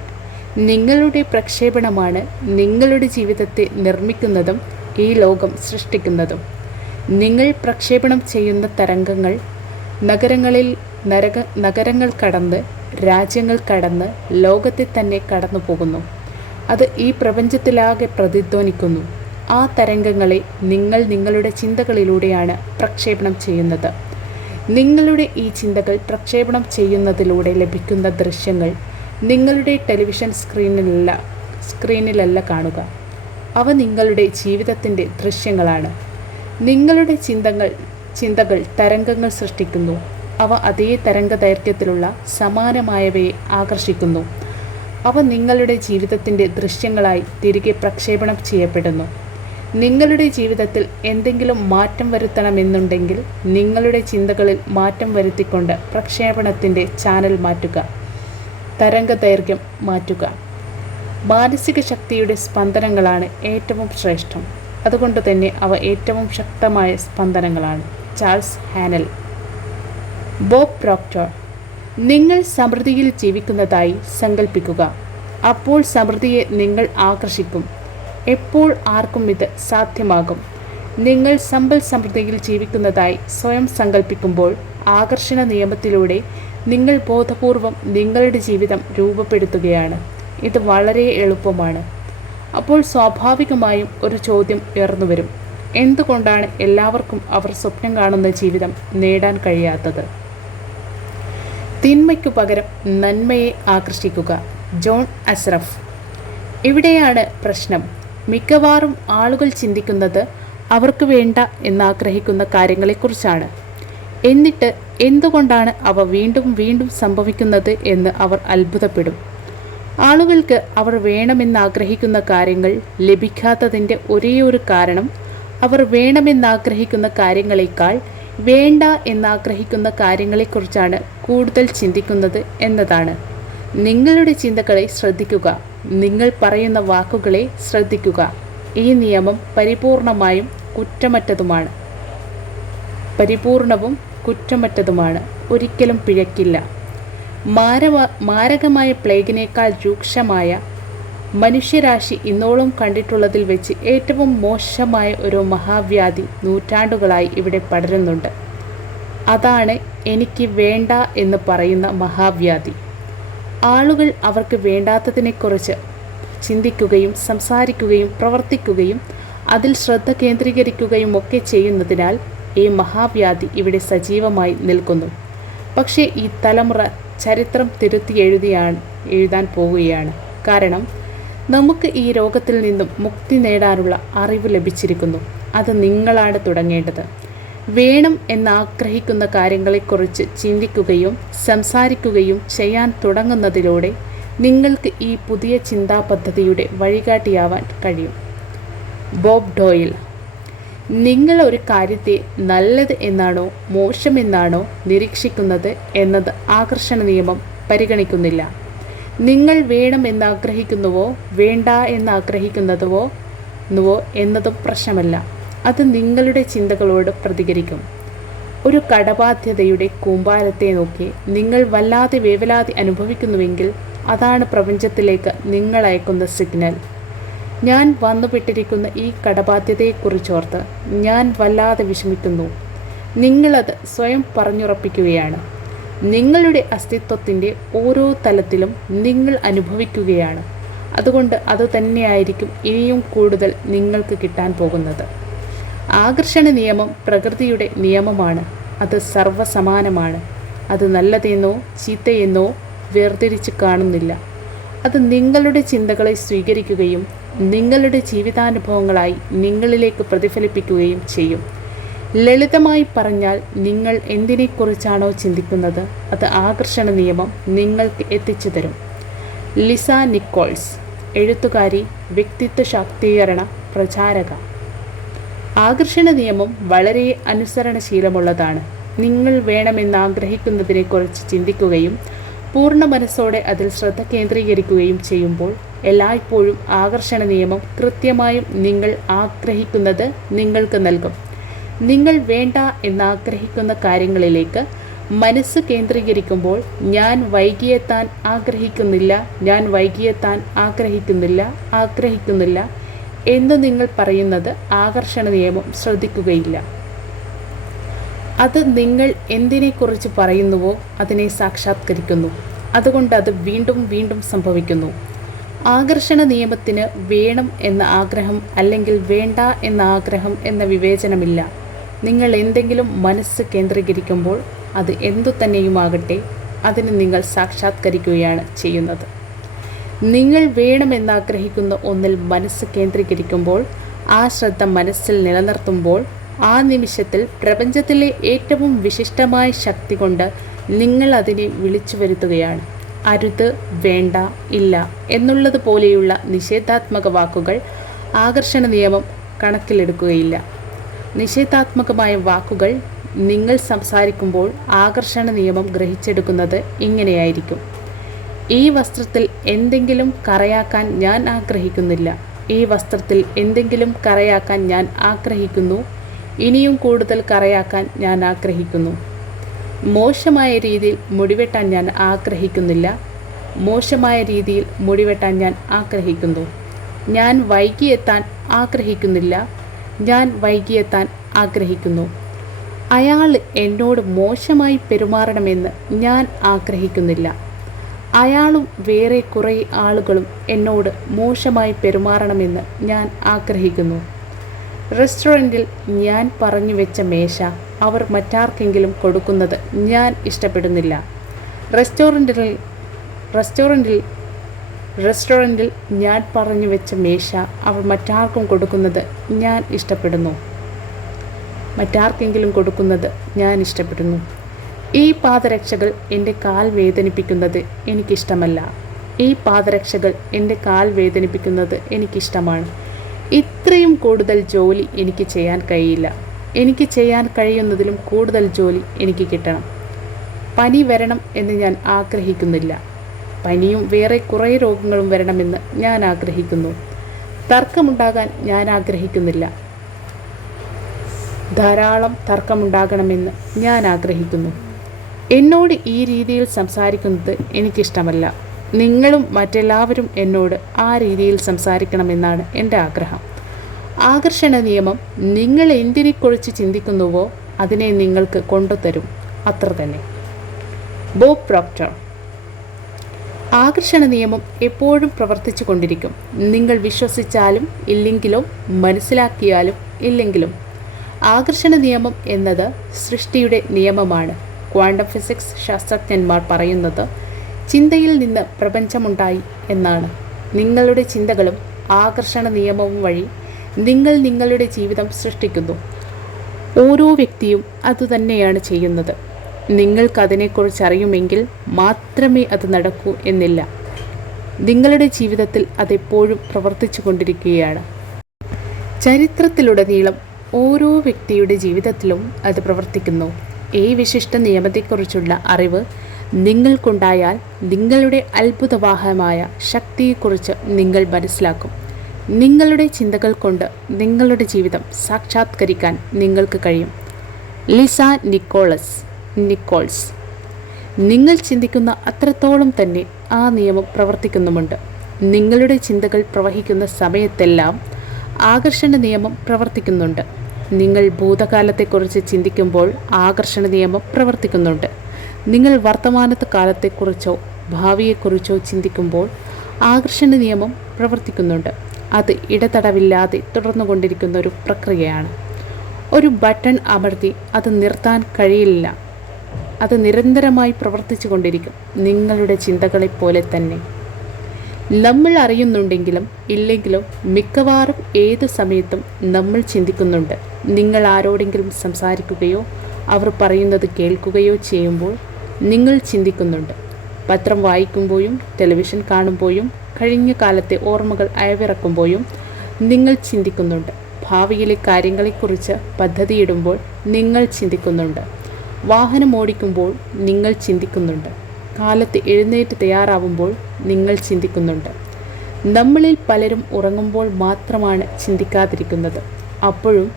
നിങ്ങളുടെ പ്രക്ഷേപണമാണ് നിങ്ങളുടെ ജീവിതത്തെ നിർമ്മിക്കുന്നതും ഈ ലോകം സൃഷ്ടിക്കുന്നതും. നിങ്ങൾ പ്രക്ഷേപണം ചെയ്യുന്ന തരംഗങ്ങൾ നഗരങ്ങൾ കടന്ന്, രാജ്യങ്ങൾ കടന്ന്, ലോകത്തെ തന്നെ കടന്നു പോകുന്നു. അത് ഈ പ്രപഞ്ചത്തിലാകെ പ്രതിധ്വനിക്കുന്നു. ആ തരംഗങ്ങളെ നിങ്ങൾ നിങ്ങളുടെ ചിന്തകളിലൂടെയാണ് പ്രക്ഷേപണം ചെയ്യുന്നത്. നിങ്ങളുടെ ഈ ചിന്തകൾ പ്രക്ഷേപണം ചെയ്യുന്നതിലൂടെ ലഭിക്കുന്ന ദൃശ്യങ്ങൾ നിങ്ങളുടെ ടെലിവിഷൻ സ്ക്രീനിലല്ല കാണുക. അവ നിങ്ങളുടെ ജീവിതത്തിൻ്റെ ദൃശ്യങ്ങളാണ്. നിങ്ങളുടെ ചിന്തകൾ തരംഗങ്ങൾ സൃഷ്ടിക്കുന്നു. അവ അതേ തരംഗ ദൈർഘ്യത്തിലുള്ള സമാനമായവയെ ആകർഷിക്കുന്നു. അവ നിങ്ങളുടെ ജീവിതത്തിൻ്റെ ദൃശ്യങ്ങളായി തിരികെ പ്രക്ഷേപണം ചെയ്യപ്പെടുന്നു. നിങ്ങളുടെ ജീവിതത്തിൽ എന്തെങ്കിലും മാറ്റം വരുത്തണമെന്നുണ്ടെങ്കിൽ നിങ്ങളുടെ ചിന്തകളിൽ മാറ്റം വരുത്തിക്കൊണ്ട് പ്രക്ഷേപണത്തിൻ്റെ ചാനൽ മാറ്റുക, തരംഗ ദൈർഘ്യം മാറ്റുക. മാനസിക ശക്തിയുടെ സ്പന്ദനങ്ങളാണ് ഏറ്റവും ശ്രേഷ്ഠം. അതുകൊണ്ട് തന്നെ അവ ഏറ്റവും ശക്തമായ സ്പന്ദനങ്ങളാണ്. ചാൾസ് ഹാനൽ. ബോബ് പ്രോക്ടർ, നിങ്ങൾ സമൃദ്ധിയിൽ ജീവിക്കുന്നതായി സങ്കല്പിക്കുക. അപ്പോൾ സമൃദ്ധിയെ നിങ്ങൾ ആകർഷിക്കും. എപ്പോൾ ആർക്കും ഇത് സാധ്യമാകും. നിങ്ങൾ സമ്പൽ സമൃദ്ധിയിൽ ജീവിക്കുന്നതായി സ്വയം സങ്കല്പിക്കുമ്പോൾ ആകർഷണ നിയമത്തിലൂടെ നിങ്ങൾ ബോധപൂർവം നിങ്ങളുടെ ജീവിതം രൂപപ്പെടുത്തുകയാണ്. ഇത് വളരെ എളുപ്പമാണ്. അപ്പോൾ സ്വാഭാവികമായും ഒരു ചോദ്യം ഉയർന്നു വരും. എന്തുകൊണ്ടാണ് എല്ലാവർക്കും അവർ സ്വപ്നം കാണുന്ന ജീവിതം നേടാൻ കഴിയാത്തത്? തിന്മയ്ക്കു പകരം നന്മയെ ആകർഷിക്കുക. ജോൺ അസ്രഫ്. ഇവിടെയാണ് പ്രശ്നം. മിക്കവാറും ആളുകൾ ചിന്തിക്കുന്നത് അവർക്ക് വേണ്ട എന്നാഗ്രഹിക്കുന്ന കാര്യങ്ങളെക്കുറിച്ചാണ്. എന്നിട്ട് എന്തുകൊണ്ടാണ് അവ വീണ്ടും വീണ്ടും സംഭവിക്കുന്നത് എന്ന് അവർ അത്ഭുതപ്പെടും. ആളുകൾക്ക് അവർ വേണമെന്നാഗ്രഹിക്കുന്ന കാര്യങ്ങൾ ലഭിക്കാത്തതിൻ്റെ ഒരേയൊരു കാരണം അവർ വേണമെന്നാഗ്രഹിക്കുന്ന കാര്യങ്ങളെക്കാൾ വേണ്ട എന്നാഗ്രഹിക്കുന്ന കാര്യങ്ങളെക്കുറിച്ചാണ് കൂടുതൽ ചിന്തിക്കുന്നത് എന്നതാണ്. നിങ്ങളുടെ ചിന്തകളെ ശ്രദ്ധിക്കുക. നിങ്ങൾ പറയുന്ന വാക്കുകളെ ശ്രദ്ധിക്കുക. ഈ നിയമം പരിപൂർണവും കുറ്റമറ്റതുമാണ്. ഒരിക്കലും പിഴയ്ക്കില്ല. മാരകമായ പ്ലേഗിനേക്കാൾ രൂക്ഷമായ മനുഷ്യരാശി ഇന്നോളം കണ്ടിട്ടുള്ളതിൽ വെച്ച് ഏറ്റവും മോശമായ ഒരു മഹാവ്യാധി നൂറ്റാണ്ടുകളായി ഇവിടെ പടരുന്നുണ്ട്. അതാണ് എനിക്ക് വേണ്ട എന്ന് പറയുന്ന മഹാവ്യാധി. ആളുകൾ അവർക്ക് വേണ്ടാത്തതിനെക്കുറിച്ച് ചിന്തിക്കുകയും സംസാരിക്കുകയും പ്രവർത്തിക്കുകയും അതിൽ ശ്രദ്ധ കേന്ദ്രീകരിക്കുകയും ഒക്കെ ചെയ്യുന്നതിനാൽ ഈ മഹാവ്യാധി ഇവിടെ സജീവമായി നിൽക്കുന്നു. പക്ഷേ ഈ തലമുറ ചരിത്രം തിരുത്തി എഴുതാൻ പോവുകയാണ്. കാരണം നമുക്ക് ഈ രോഗത്തിൽ നിന്നും മുക്തി നേടാനുള്ള അറിവ് ലഭിച്ചിരിക്കുന്നു. അത് നിങ്ങളാണ് തുടങ്ങേണ്ടത്. വേണം എന്നാഗ്രഹിക്കുന്ന കാര്യങ്ങളെക്കുറിച്ച് ചിന്തിക്കുകയും സംസാരിക്കുകയും ചെയ്യാൻ തുടങ്ങുന്നതിലൂടെ നിങ്ങൾക്ക് ഈ പുതിയ ചിന്താ പദ്ധതിയുടെ വഴികാട്ടിയാവാൻ കഴിയും. ബോബ് ഡോയിൽ. നിങ്ങൾ ഒരു കാര്യത്തെ നല്ലത് എന്നാണോ മോശമെന്നാണോ നിരീക്ഷിക്കുന്നത് എന്നത് ആകർഷണ നിയമം പരിഗണിക്കുന്നില്ല. നിങ്ങൾ വേണം എന്നാഗ്രഹിക്കുന്നുവോ വേണ്ട എന്നാഗ്രഹിക്കുന്നതുവോ എന്നതും പ്രശ്നമല്ല. അത് നിങ്ങളുടെ ചിന്തകളോട് പ്രതികരിക്കും. ഒരു കടബാധ്യതയുടെ കൂമ്പാരത്തെ നോക്കി നിങ്ങൾ വല്ലാതെ വേവലാതി അനുഭവിക്കുന്നുവെങ്കിൽ അതാണ് പ്രപഞ്ചത്തിലേക്ക് നിങ്ങൾ അയക്കുന്ന സിഗ്നൽ. ഞാൻ വന്നുപെട്ടിരിക്കുന്ന ഈ കടബാധ്യതയെക്കുറിച്ചോർത്ത് ഞാൻ വല്ലാതെ വിഷമിക്കുന്നു. നിങ്ങളത് സ്വയം പറഞ്ഞുറപ്പിക്കുകയാണ്. നിങ്ങളുടെ അസ്തിത്വത്തിൻ്റെ ഓരോ തലത്തിലും നിങ്ങൾ അനുഭവിക്കുകയാണ്. അതുകൊണ്ട് അതുതന്നെയായിരിക്കും ഇനിയും കൂടുതൽ നിങ്ങൾക്ക് കിട്ടാൻ പോകുന്നത്. ആകർഷണ നിയമം പ്രകൃതിയുടെ നിയമമാണ്. അത് സർവ്വസമാനമാണ്. അത് നല്ലതെന്നോ ചീത്തയെന്നോ വേർതിരിച്ച് കാണുന്നില്ല. അത് നിങ്ങളുടെ ചിന്തകളെ സ്വീകരിക്കുകയും നിങ്ങളുടെ ജീവിതാനുഭവങ്ങളായി നിങ്ങളിലേക്ക് പ്രതിഫലിപ്പിക്കുകയും ചെയ്യും. ലളിതമായി പറഞ്ഞാൽ, നിങ്ങൾ എന്തിനെക്കുറിച്ചാണോ ചിന്തിക്കുന്നത് അത് ആകർഷണ നിയമം നിങ്ങൾക്ക് എത്തിച്ചു തരും. ലിസ നിക്കോൾസ്, എഴുത്തുകാരി, വ്യക്തിത്വ ശാക്തീകരണ പ്രചാരക. ആകർഷണ നിയമം വളരെ അനുസരണശീലമുള്ളതാണ്. നിങ്ങൾ വേണമെന്നാഗ്രഹിക്കുന്നതിനെക്കുറിച്ച് ചിന്തിക്കുകയും പൂർണ്ണ മനസ്സോടെ അതിൽ ശ്രദ്ധ കേന്ദ്രീകരിക്കുകയും ചെയ്യുമ്പോൾ എല്ലായ്പ്പോഴും ആകർഷണ നിയമം കൃത്യമായും നിങ്ങൾ ആഗ്രഹിക്കുന്നത് നിങ്ങൾക്ക് നൽകും. നിങ്ങൾ വേണ്ട എന്നാഗ്രഹിക്കുന്ന കാര്യങ്ങളിലേക്ക് മനസ്സ് കേന്ദ്രീകരിക്കുമ്പോൾ ഞാൻ വൈകിയെത്താൻ ആഗ്രഹിക്കുന്നില്ല എന്ന് നിങ്ങൾ പറയുന്നത് ആകർഷണ നിയമം ശ്രദ്ധിക്കുകയില്ല. അത് നിങ്ങൾ എന്തിനെക്കുറിച്ച് പറയുന്നുവോ അതിനെ സാക്ഷാത്കരിക്കുന്നു. അതുകൊണ്ട് അത് വീണ്ടും വീണ്ടും സംഭവിക്കുന്നു. ആകർഷണ നിയമത്തിന് വേണം എന്ന ആഗ്രഹം അല്ലെങ്കിൽ വേണ്ട എന്ന ആഗ്രഹം എന്ന വിവേചനമില്ല. നിങ്ങൾ എന്തെങ്കിലും മനസ്സ് കേന്ദ്രീകരിക്കുമ്പോൾ അത് എന്തു തന്നെയുമാകട്ടെ അതിന് നിങ്ങൾ സാക്ഷാത്കരിക്കുകയാണ് ചെയ്യുന്നത്. നിങ്ങൾ വേണമെന്നാഗ്രഹിക്കുന്ന ഒന്നിൽ മനസ്സ് കേന്ദ്രീകരിക്കുമ്പോൾ ആ ശ്രദ്ധ മനസ്സിൽ നിലനിർത്തുമ്പോൾ ആ നിമിഷത്തിൽ പ്രപഞ്ചത്തിലെ ഏറ്റവും വിശിഷ്ടമായ ശക്തി കൊണ്ട് നിങ്ങൾ അതിനെ വിളിച്ചു വരുത്തുകയാണ്. അരുത്, വേണ്ട, ഇല്ല എന്നുള്ളതുപോലെയുള്ള നിഷേധാത്മക വാക്കുകൾ ആകർഷണ നിയമം കണക്കിലെടുക്കുകയില്ല. നിഷേധാത്മകമായ വാക്കുകൾ നിങ്ങൾ സംസാരിക്കുമ്പോൾ ആകർഷണ നിയമം ഗ്രഹിച്ചെടുക്കുന്നത് ഇങ്ങനെയായിരിക്കും: ഈ വസ്ത്രത്തിൽ എന്തെങ്കിലും കറയാക്കാൻ ഞാൻ ആഗ്രഹിക്കുന്നില്ല. ഈ വസ്ത്രത്തിൽ എന്തെങ്കിലും കറയാക്കാൻ ഞാൻ ആഗ്രഹിക്കുന്നു. ഇനിയും കൂടുതൽ കറയാക്കാൻ ഞാൻ ആഗ്രഹിക്കുന്നു. മോശമായ രീതിയിൽ മുടിവെട്ടാൻ ഞാൻ ആഗ്രഹിക്കുന്നില്ല. മോശമായ രീതിയിൽ മുടിവെട്ടാൻ ഞാൻ ആഗ്രഹിക്കുന്നു. ഞാൻ വൈകിയെത്താൻ ആഗ്രഹിക്കുന്നില്ല. ഞാൻ വൈകിയെത്താൻ ആഗ്രഹിക്കുന്നു. അയാൾ എന്നോട് മോശമായി പെരുമാറണമെന്ന് ഞാൻ ആഗ്രഹിക്കുന്നില്ല. അയാളും വേറെ കുറേ ആളുകളും എന്നോട് മോശമായി പെരുമാറണമെന്ന് ഞാൻ ആഗ്രഹിക്കുന്നു. റെസ്റ്റോറൻറ്റിൽ ഞാൻ പറഞ്ഞു വെച്ച മേശ അവർ മറ്റാർക്കെങ്കിലും കൊടുക്കുന്നത് ഞാൻ ഇഷ്ടപ്പെടുന്നില്ല. റെസ്റ്റോറൻറ്റിൽ ഞാൻ പറഞ്ഞു വെച്ച മേശ അവർ മറ്റാർക്കും കൊടുക്കുന്നത് ഞാൻ ഇഷ്ടപ്പെടുന്നു. ഈ പാദരക്ഷകൾ എൻ്റെ കാൽ വേദനിപ്പിക്കുന്നത് എനിക്കിഷ്ടമാണ്. ഇത്രയും കൂടുതൽ ജോലി എനിക്ക് ചെയ്യാൻ കഴിയില്ല. എനിക്ക് ചെയ്യാൻ കഴിയുന്നതിലും കൂടുതൽ ജോലി എനിക്ക് കിട്ടണം. പനി വരണം എന്ന് ഞാൻ ആഗ്രഹിക്കുന്നില്ല. പനിയും വേറെ കുറേ രോഗങ്ങളും വരണമെന്ന് ഞാൻ ആഗ്രഹിക്കുന്നു. തർക്കമുണ്ടാകാൻ ഞാൻ ആഗ്രഹിക്കുന്നില്ല. ധാരാളം തർക്കമുണ്ടാകണമെന്ന് ഞാൻ ആഗ്രഹിക്കുന്നു. എന്നോട് ഈ രീതിയിൽ സംസാരിക്കുന്നത് എനിക്കിഷ്ടമല്ല. നിങ്ങളും മറ്റെല്ലാവരും എന്നോട് ആ രീതിയിൽ സംസാരിക്കണമെന്നാണ് എൻ്റെ ആഗ്രഹം. ആകർഷണ നിയമം നിങ്ങൾ എന്തിനെക്കുറിച്ച് ചിന്തിക്കുന്നുവോ അതിനെ നിങ്ങൾക്ക് കൊണ്ടുതരും. അത്ര തന്നെ. Bob Proctor. ആകർഷണ നിയമം എപ്പോഴും പ്രവർത്തിച്ചു കൊണ്ടിരിക്കും. നിങ്ങൾ വിശ്വസിച്ചാലും ഇല്ലെങ്കിലും മനസ്സിലാക്കിയാലും ഇല്ലെങ്കിലും. ആകർഷണ നിയമം എന്നത് സൃഷ്ടിയുടെ നിയമമാണ്. ക്വാണ്ടം ഫിസിക്സ് ശാസ്ത്രജ്ഞന്മാർ പറയുന്നത് ചിന്തയിൽ നിന്ന് പ്രപഞ്ചമുണ്ടായി എന്നാണ്. നിങ്ങളുടെ ചിന്തകളും ആകർഷണ നിയമവും വഴി നിങ്ങൾ നിങ്ങളുടെ ജീവിതം സൃഷ്ടിക്കുന്നു. ഓരോ വ്യക്തിയും അതുതന്നെയാണ് ചെയ്യുന്നത്. നിങ്ങൾക്കതിനെക്കുറിച്ച് അറിയുമെങ്കിൽ മാത്രമേ അത് നടക്കൂ എന്നില്ല. നിങ്ങളുടെ ജീവിതത്തിൽ അതെപ്പോഴും പ്രവർത്തിച്ചു കൊണ്ടിരിക്കുകയാണ്. ചരിത്രത്തിലുടനീളം ഓരോ വ്യക്തിയുടെ ജീവിതത്തിലും അത് പ്രവർത്തിക്കുന്നു. ഈ വിശിഷ്ട നിയമത്തെക്കുറിച്ചുള്ള അറിവ് നിങ്ങൾക്കുണ്ടായാൽ നിങ്ങളുടെ അത്ഭുതവാഹമായ ശക്തിയെക്കുറിച്ച് നിങ്ങൾ മനസ്സിലാക്കും. നിങ്ങളുടെ ചിന്തകൾ കൊണ്ട് നിങ്ങളുടെ ജീവിതം സാക്ഷാത്കരിക്കാൻ നിങ്ങൾക്ക് കഴിയും. Lisa Nichols. നിങ്ങൾ ചിന്തിക്കുന്ന അത്രത്തോളം തന്നെ ആ നിയമം പ്രവർത്തിക്കുന്നുമുണ്ട്. നിങ്ങളുടെ ചിന്തകൾ പ്രവഹിക്കുന്ന സമയത്തെല്ലാം ആകർഷണ നിയമം പ്രവർത്തിക്കുന്നുണ്ട്. നിങ്ങൾ ഭൂതകാലത്തെക്കുറിച്ച് ചിന്തിക്കുമ്പോൾ ആകർഷണ നിയമം പ്രവർത്തിക്കുന്നുണ്ട്. നിങ്ങൾ വർത്തമാനത്തെ കാലത്തെക്കുറിച്ചോ ഭാവിയെക്കുറിച്ചോ ചിന്തിക്കുമ്പോൾ ആകർഷണ നിയമം പ്രവർത്തിക്കുന്നുണ്ട്. അത് ഇടതടവില്ലാതെ തുടർന്നുകൊണ്ടിരിക്കുന്ന ഒരു പ്രക്രിയയാണ്. ഒരു ബട്ടൺ അമർത്തി അത് നിർത്താൻ കഴിയില്ല. അത് നിരന്തരമായി പ്രവർത്തിച്ചു കൊണ്ടിരിക്കും. നിങ്ങളുടെ ചിന്തകളെപ്പോലെ തന്നെ. നമ്മൾ അറിയുന്നുണ്ടെങ്കിലും ഇല്ലെങ്കിലും മിക്കവാറും ഏതു സമയത്തും നമ്മൾ ചിന്തിക്കുന്നുണ്ട്. നിങ്ങൾ ആരോടെങ്കിലും സംസാരിക്കുകയോ അവർ പറയുന്നത് കേൾക്കുകയോ ചെയ്യുമ്പോൾ നിങ്ങൾ ചിന്തിക്കുന്നുണ്ട്. പത്രം വായിക്കുമ്പോഴും ടെലിവിഷൻ കാണുമ്പോഴും കഴിഞ്ഞ കാലത്തെ ഓർമ്മകൾ അയവിറക്കുമ്പോഴും നിങ്ങൾ ചിന്തിക്കുന്നുണ്ട്. ഭാവിയിലെ കാര്യങ്ങളെക്കുറിച്ച് പദ്ധതിയിടുമ്പോൾ നിങ്ങൾ ചിന്തിക്കുന്നുണ്ട്. വാഹനം ഓടിക്കുമ്പോൾ നിങ്ങൾ ചിന്തിക്കുന്നുണ്ട്. കാലത്ത് എഴുന്നേറ്റ് തയ്യാറാവുമ്പോൾ നിങ്ങൾ ചിന്തിക്കുന്നുണ്ട്. നമ്മളിൽ പലരും ഉറങ്ങുമ്പോൾ മാത്രമാണ് ചിന്തിക്കാതിരിക്കുന്നത്. അപ്പോഴും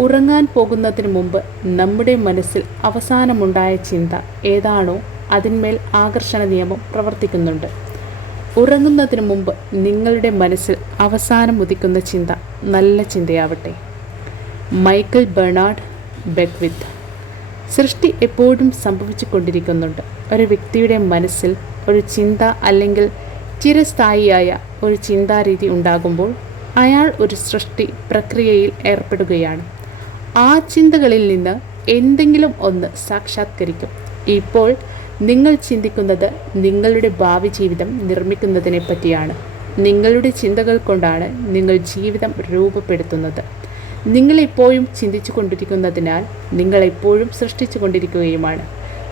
ഉറങ്ങാൻ പോകുന്നതിന് മുമ്പ് നമ്മുടെ മനസ്സിൽ അവസാനമുണ്ടായ ചിന്ത ഏതാണോ അതിന്മേൽ ആകർഷണ നിയമം പ്രവർത്തിക്കുന്നുണ്ട്. ഉറങ്ങുന്നതിന് മുമ്പ് നിങ്ങളുടെ മനസ്സിൽ അവസാനം ഉദിക്കുന്ന ചിന്ത നല്ല ചിന്തയാവട്ടെ. Michael Bernard ബെക്വിത്ത്. സൃഷ്ടി എപ്പോഴും സംഭവിച്ചു കൊണ്ടിരിക്കുന്നുണ്ട്. ഒരു വ്യക്തിയുടെ മനസ്സിൽ ഒരു ചിന്ത അല്ലെങ്കിൽ ചിരസ്ഥായിയായ ഒരു ചിന്താരീതി ഉണ്ടാകുമ്പോൾ അയാൾ ഒരു സൃഷ്ടി പ്രക്രിയയിൽ ഏർപ്പെടുകയാണ്. ആ ചിന്തകളിൽ നിന്ന് എന്തെങ്കിലും ഒന്ന് സാക്ഷാത്കരിക്കും. ഇപ്പോൾ നിങ്ങൾ ചിന്തിക്കുന്നത് നിങ്ങളുടെ ഭാവി ജീവിതം നിർമ്മിക്കുന്നതിനെ പറ്റിയാണ്. നിങ്ങളുടെ ചിന്തകൾ കൊണ്ടാണ് നിങ്ങൾ ജീവിതം രൂപപ്പെടുത്തുന്നത്. നിങ്ങളെപ്പോഴും ചിന്തിച്ചു കൊണ്ടിരിക്കുന്നതിനാൽ നിങ്ങളെപ്പോഴും സൃഷ്ടിച്ചു കൊണ്ടിരിക്കുകയുമാണ്.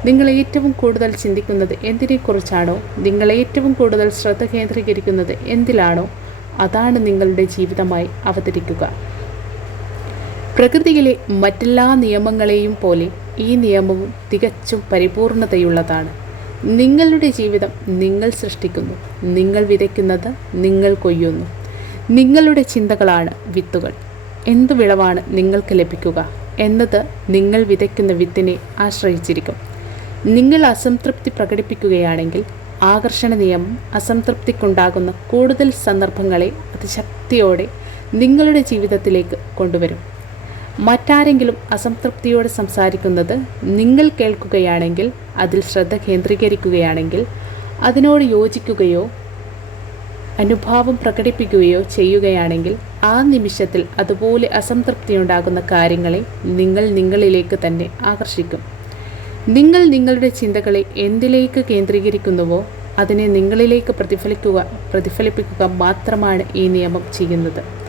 നിങ്ങൾ ഏറ്റവും കൂടുതൽ ചിന്തിക്കുന്നത് എന്തിനെക്കുറിച്ചാണോ, നിങ്ങൾ ഏറ്റവും കൂടുതൽ ശ്രദ്ധ കേന്ദ്രീകരിക്കുന്നത് എന്തിലാണോ, അതാണ് നിങ്ങളുടെ ജീവിതമായി അവതരിക്കുക. പ്രകൃതിയിലെ മറ്റെല്ലാ നിയമങ്ങളെയും പോലെ ഈ നിയമവും തികച്ചും പരിപൂർണതയുള്ളതാണ്. നിങ്ങളുടെ ജീവിതം നിങ്ങൾ സൃഷ്ടിക്കുന്നു. നിങ്ങൾ വിതയ്ക്കുന്നത് നിങ്ങൾ കൊയ്യുന്നു. നിങ്ങളുടെ ചിന്തകളാണ് വിത്തുകൾ. എന്തു വിളവാണ് നിങ്ങൾക്ക് ലഭിക്കുക എന്നത് നിങ്ങൾ വിതയ്ക്കുന്ന വിത്തിനെ ആശ്രയിച്ചിരിക്കും. നിങ്ങൾ അസംതൃപ്തി പ്രകടിപ്പിക്കുകയാണെങ്കിൽ ആകർഷണ നിയമം അസംതൃപ്തിക്കുണ്ടാകുന്ന കൂടുതൽ സന്ദർഭങ്ങളെ അതിശക്തിയോടെ നിങ്ങളുടെ ജീവിതത്തിലേക്ക് കൊണ്ടുവരും. മറ്റാരെങ്കിലും അസംതൃപ്തിയോടെ സംസാരിക്കുന്നത് നിങ്ങൾ കേൾക്കുകയാണെങ്കിൽ, അതിൽ ശ്രദ്ധ കേന്ദ്രീകരിക്കുകയാണെങ്കിൽ, അതിനോട് യോജിക്കുകയോ അനുഭാവം പ്രകടിപ്പിക്കുകയോ ചെയ്യുകയാണെങ്കിൽ ആ നിമിഷത്തിൽ അതുപോലെ അസംതൃപ്തിയുണ്ടാകുന്ന കാര്യങ്ങളെ നിങ്ങൾ നിങ്ങളിലേക്ക് തന്നെ ആകർഷിക്കും. നിങ്ങൾ നിങ്ങളുടെ ചിന്തകളെ എന്തിലേക്ക് കേന്ദ്രീകരിക്കുന്നുവോ അതിനെ നിങ്ങളിലേക്ക് പ്രതിഫലിപ്പിക്കുക മാത്രമാണ് ഈ നിയമം ചെയ്യുന്നത്.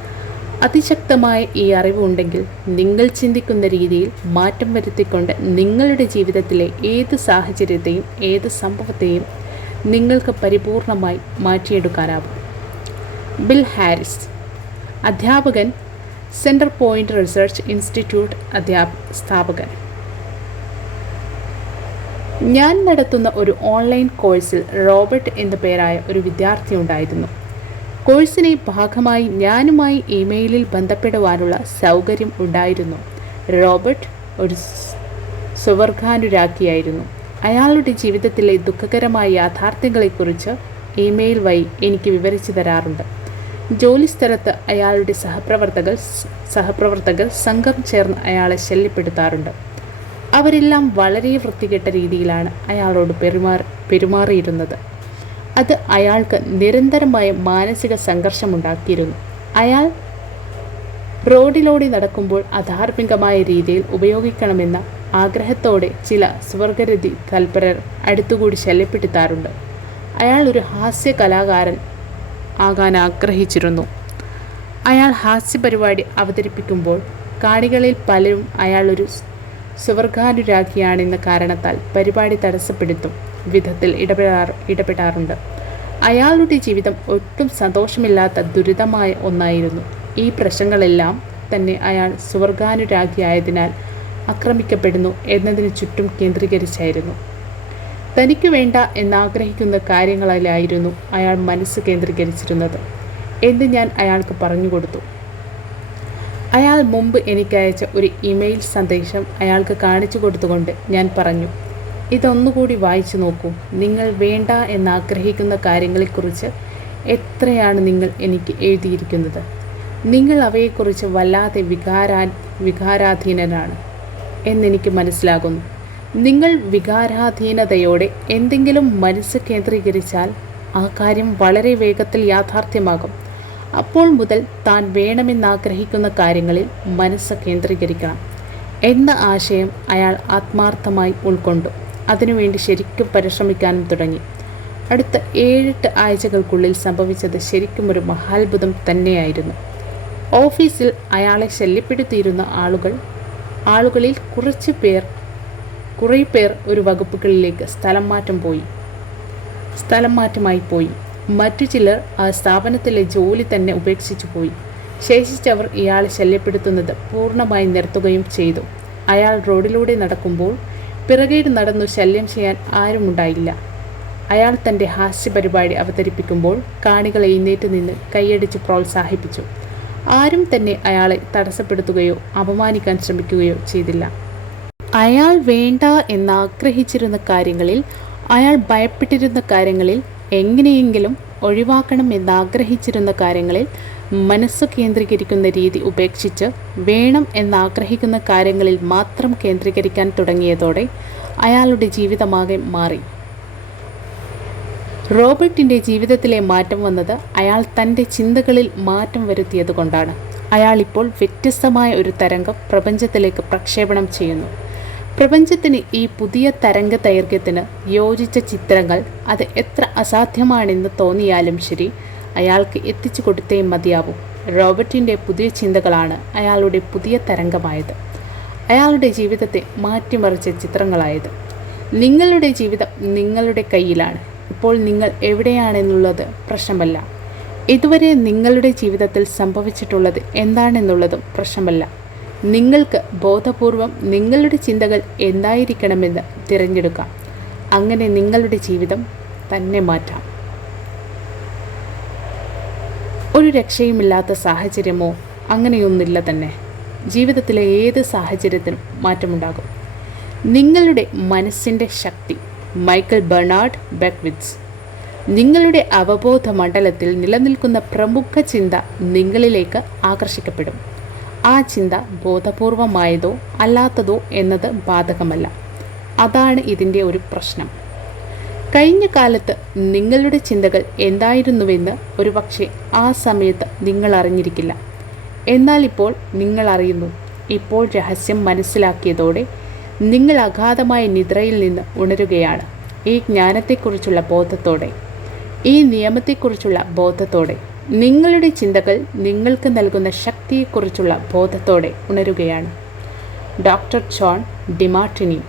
അതിശക്തമായ ഈ അറിവ് ഉണ്ടെങ്കിൽ നിങ്ങൾ ചിന്തിക്കുന്ന രീതിയിൽ മാറ്റം വരുത്തിക്കൊണ്ട് നിങ്ങളുടെ ജീവിതത്തിലെ ഏത് സാഹചര്യത്തെയും ഏത് സംഭവത്തെയും നിങ്ങൾക്ക് പരിപൂർണമായി മാറ്റിയെടുക്കാനാവും. ബിൽ ഹാരിസ്, അധ്യാപകൻ, സെൻറ്റർ പോയിൻ്റ് റിസർച്ച് ഇൻസ്റ്റിറ്റ്യൂട്ട് സ്ഥാപകൻ. ഞാൻ നടത്തുന്ന ഒരു ഓൺലൈൻ കോഴ്സിൽ റോബർട്ട് എന്നു പേരായ ഒരു വിദ്യാർത്ഥി ഉണ്ടായിരുന്നു. കോഴ്സിനെ ഭാഗമായി ഞാനുമായി ഇമെയിലിൽ ബന്ധപ്പെടുവാനുള്ള സൗകര്യം ഉണ്ടായിരുന്നു. റോബർട്ട് ഒരു സ്വർഗാനുരാഗിയായിരുന്നു. അയാളുടെ ജീവിതത്തിലെ ദുഃഖകരമായ യാഥാർത്ഥ്യങ്ങളെക്കുറിച്ച് ഇമെയിൽ വഴി എനിക്ക് വിവരിച്ചു തരാറുണ്ട്. ജോലിസ്ഥലത്ത് അയാളുടെ സഹപ്രവർത്തകർ സംഘം ചേർന്ന് അയാളെ ശല്യപ്പെടുത്താറുണ്ട്. അവരെല്ലാം വളരെ വൃത്തികെട്ട രീതിയിലാണ് അയാളോട് പെരുമാറിയിരുന്നത്. അത് അയാൾക്ക് നിരന്തരമായ മാനസിക സംഘർഷമുണ്ടാക്കിയിരുന്നു. അയാൾ റോഡിലൂടെ നടക്കുമ്പോൾ അധാർമികമായ രീതിയിൽ ഉപയോഗിക്കണമെന്ന ആഗ്രഹത്തോടെ ചില സ്വർഗരതി തൽപരർ അടുത്തുകൂടി ശല്യപ്പെടുത്താറുണ്ട്. അയാൾ ഒരു ഹാസ്യ കലാകാരൻ ആകാൻ ആഗ്രഹിച്ചിരുന്നു. അയാൾ ഹാസ്യപരിപാടി അവതരിപ്പിക്കുമ്പോൾ കാണികളിൽ പലരും അയാൾ ഒരു സ്വർഗാനുരാഗിയാണെന്ന കാരണത്താൽ പരിപാടി തടസ്സപ്പെടുത്തും വിധത്തിൽ ഇടപെടാറുണ്ട്. അയാളുടെ ജീവിതം ഒട്ടും സന്തോഷമില്ലാത്ത ദുരിതമായ ഒന്നായിരുന്നു. ഈ പ്രശ്നങ്ങളെല്ലാം തന്നെ അയാൾ സ്വർഗാനുരാഗിയായതിനാൽ ആക്രമിക്കപ്പെടുന്നു എന്നതിന് ചുറ്റും കേന്ദ്രീകരിച്ചായിരുന്നു. തനിക്ക് വേണ്ട എന്നാഗ്രഹിക്കുന്ന കാര്യങ്ങളിലായിരുന്നു അയാൾ മനസ്സ് കേന്ദ്രീകരിച്ചിരുന്നത് എന്ന് ഞാൻ അയാൾക്ക് പറഞ്ഞു കൊടുത്തു. അയാൾ മുമ്പ് എനിക്കയച്ച ഒരു ഇമെയിൽ സന്ദേശം അയാൾക്ക് കാണിച്ചു കൊടുത്തുകൊണ്ട് ഞാൻ പറഞ്ഞു, ഇതൊന്നുകൂടി വായിച്ചു നോക്കൂ. നിങ്ങൾ വേണ്ട എന്നാഗ്രഹിക്കുന്ന കാര്യങ്ങളെക്കുറിച്ച് എത്രയാണ് നിങ്ങൾ എനിക്ക് എഴുതിയിരിക്കുന്നത്. നിങ്ങൾ അവയെക്കുറിച്ച് വല്ലാതെ വികാരാധീനനാണ് എന്നെനിക്ക് മനസ്സിലാകുന്നു. നിങ്ങൾ വികാരാധീനതയോടെ എന്തെങ്കിലും മനസ്സ് കേന്ദ്രീകരിച്ചാൽ ആ കാര്യം വളരെ വേഗത്തിൽ യാഥാർത്ഥ്യമാകും. അപ്പോൾ മുതൽ താൻ വേണമെന്നാഗ്രഹിക്കുന്ന കാര്യങ്ങളിൽ മനസ്സ് കേന്ദ്രീകരിക്കണം എന്ന ആശയം അയാൾ ആത്മാർത്ഥമായി ഉൾക്കൊണ്ടു. അതിനുവേണ്ടി ശരിക്കും പരിശ്രമിക്കാനും തുടങ്ങി. അടുത്ത 7-8 ആഴ്ചകൾക്കുള്ളിൽ സംഭവിച്ചത് ശരിക്കും ഒരു മഹാത്ഭുതം തന്നെയായിരുന്നു. ഓഫീസിൽ അയാളെ ശല്യപ്പെടുത്തിയിരുന്ന ആളുകളിൽ കുറേ പേർ ഒരു വകുപ്പുകളിലേക്ക് സ്ഥലം മാറ്റമായി പോയി. മറ്റു ചിലർ ആ സ്ഥാപനത്തിലെ ജോലി തന്നെ ഉപേക്ഷിച്ചു പോയി. ശേഷിച്ചവർ ഇയാളെ ശല്യപ്പെടുത്തുന്നത് പൂർണ്ണമായി നിർത്തുകയും ചെയ്തു. അയാൾ റോഡിലൂടെ നടക്കുമ്പോൾ പിറകെ നടന്നു ശല്യം ചെയ്യാൻ ആരുമുണ്ടായില്ല. അയാൾ തൻ്റെ ഹാസ്യപരിപാടി അവതരിപ്പിക്കുമ്പോൾ കാണികൾ എഴുന്നേറ്റ് നിന്ന് കൈയടിച്ച് പ്രോത്സാഹിപ്പിച്ചു. ആരും തന്നെ അയാളെ തടസ്സപ്പെടുത്തുകയോ അപമാനിക്കാൻ ശ്രമിക്കുകയോ ചെയ്തില്ല. അയാൾ വേണ്ട എന്നാഗ്രഹിച്ചിരുന്ന കാര്യങ്ങളിൽ, അയാൾ ഭയപ്പെട്ടിരുന്ന കാര്യങ്ങളിൽ, എങ്ങനെയെങ്കിലും ഒഴിവാക്കണം എന്നാഗ്രഹിച്ചിരുന്ന കാര്യങ്ങളിൽ മനസ്സ് കേന്ദ്രീകരിക്കുന്ന രീതി ഉപേക്ഷിച്ച് വേണം എന്നാഗ്രഹിക്കുന്ന കാര്യങ്ങളിൽ മാത്രം കേന്ദ്രീകരിക്കാൻ തുടങ്ങിയതോടെ അയാളുടെ ജീവിതമാകെ മാറി. റോബർട്ടിൻ്റെ ജീവിതത്തിലെ മാറ്റം വന്നത് അയാൾ തൻ്റെ ചിന്തകളിൽ മാറ്റം വരുത്തിയതുകൊണ്ടാണ്. അയാൾ ഇപ്പോൾ വ്യത്യസ്തമായ ഒരു തരംഗം പ്രപഞ്ചത്തിലേക്ക് പ്രക്ഷേപണം ചെയ്യുന്നു. പ്രപഞ്ചത്തിന് ഈ പുതിയ തരംഗ ദൈർഘ്യത്തിന് യോജിച്ച ചിത്രങ്ങൾ അത് എത്ര അസാധ്യമാണെന്ന് തോന്നിയാലും ശരി, അയാൾക്ക് എത്തിച്ചു കൊടുത്തേ മതിയാവും. റോബർട്ടിൻ്റെ പുതിയ ചിന്തകളാണ് അയാളുടെ പുതിയ തരംഗമായത്, അയാളുടെ ജീവിതത്തെ മാറ്റിമറിച്ച ചിത്രങ്ങളായത്. നിങ്ങളുടെ ജീവിതം നിങ്ങളുടെ കയ്യിലാണ്. ഇപ്പോൾ നിങ്ങൾ എവിടെയാണെന്നുള്ളത് പ്രശ്നമല്ല. ഇതുവരെ നിങ്ങളുടെ ജീവിതത്തിൽ സംഭവിച്ചിട്ടുള്ളത് എന്താണെന്നുള്ളതും പ്രശ്നമല്ല. നിങ്ങൾക്ക് ബോധപൂർവം നിങ്ങളുടെ ചിന്തകൾ എന്തായിരിക്കണമെന്ന് തിരഞ്ഞെടുക്കാം. അങ്ങനെ നിങ്ങളുടെ ജീവിതം തന്നെ മാറ്റാം. ഒരു രക്ഷയുമില്ലാത്ത സാഹചര്യമോ അങ്ങനെയൊന്നുമില്ല തന്നെ. ജീവിതത്തിലെ ഏത് സാഹചര്യത്തിനും മാറ്റമുണ്ടാകും. നിങ്ങളുടെ മനസ്സിൻ്റെ ശക്തി. Michael Bernard ബെക്വിറ്റ്സ്. നിങ്ങളുടെ അവബോധ മണ്ഡലത്തിൽ നിലനിൽക്കുന്ന പ്രമുഖ ചിന്ത നിങ്ങളിലേക്ക് ആകർഷിക്കപ്പെടും. ആ ചിന്ത ബോധപൂർവമായതോ അല്ലാത്തതോ എന്നത് ബാധകമല്ല. അതാണ് ഇതിൻ്റെ ഒരു പ്രശ്നം. കഴിഞ്ഞ കാലത്ത് നിങ്ങളുടെ ചിന്തകൾ എന്തായിരുന്നുവെന്ന് ഒരുപക്ഷെ ആ സമയത്ത് നിങ്ങൾ അറിഞ്ഞിരിക്കില്ല. എന്നാൽ ഇപ്പോൾ നിങ്ങൾ അറിയുന്നു. ഇപ്പോൾ രഹസ്യം മനസ്സിലാക്കിയതോടെ നിങ്ങൾ അഗാധമായ നിദ്രയിൽ നിന്ന് ഉണരുകയാണ്. ഈ ജ്ഞാനത്തെക്കുറിച്ചുള്ള ബോധത്തോടെ, ഈ നിയമത്തെക്കുറിച്ചുള്ള ബോധത്തോടെ, നിങ്ങളുടെ ചിന്തകൾ നിങ്ങൾക്ക് നൽകുന്ന ശക്തിയെക്കുറിച്ചുള്ള ബോധത്തോടെ ഉണരുകയാണ്. Doctor John ഡിമാർട്ടിനി.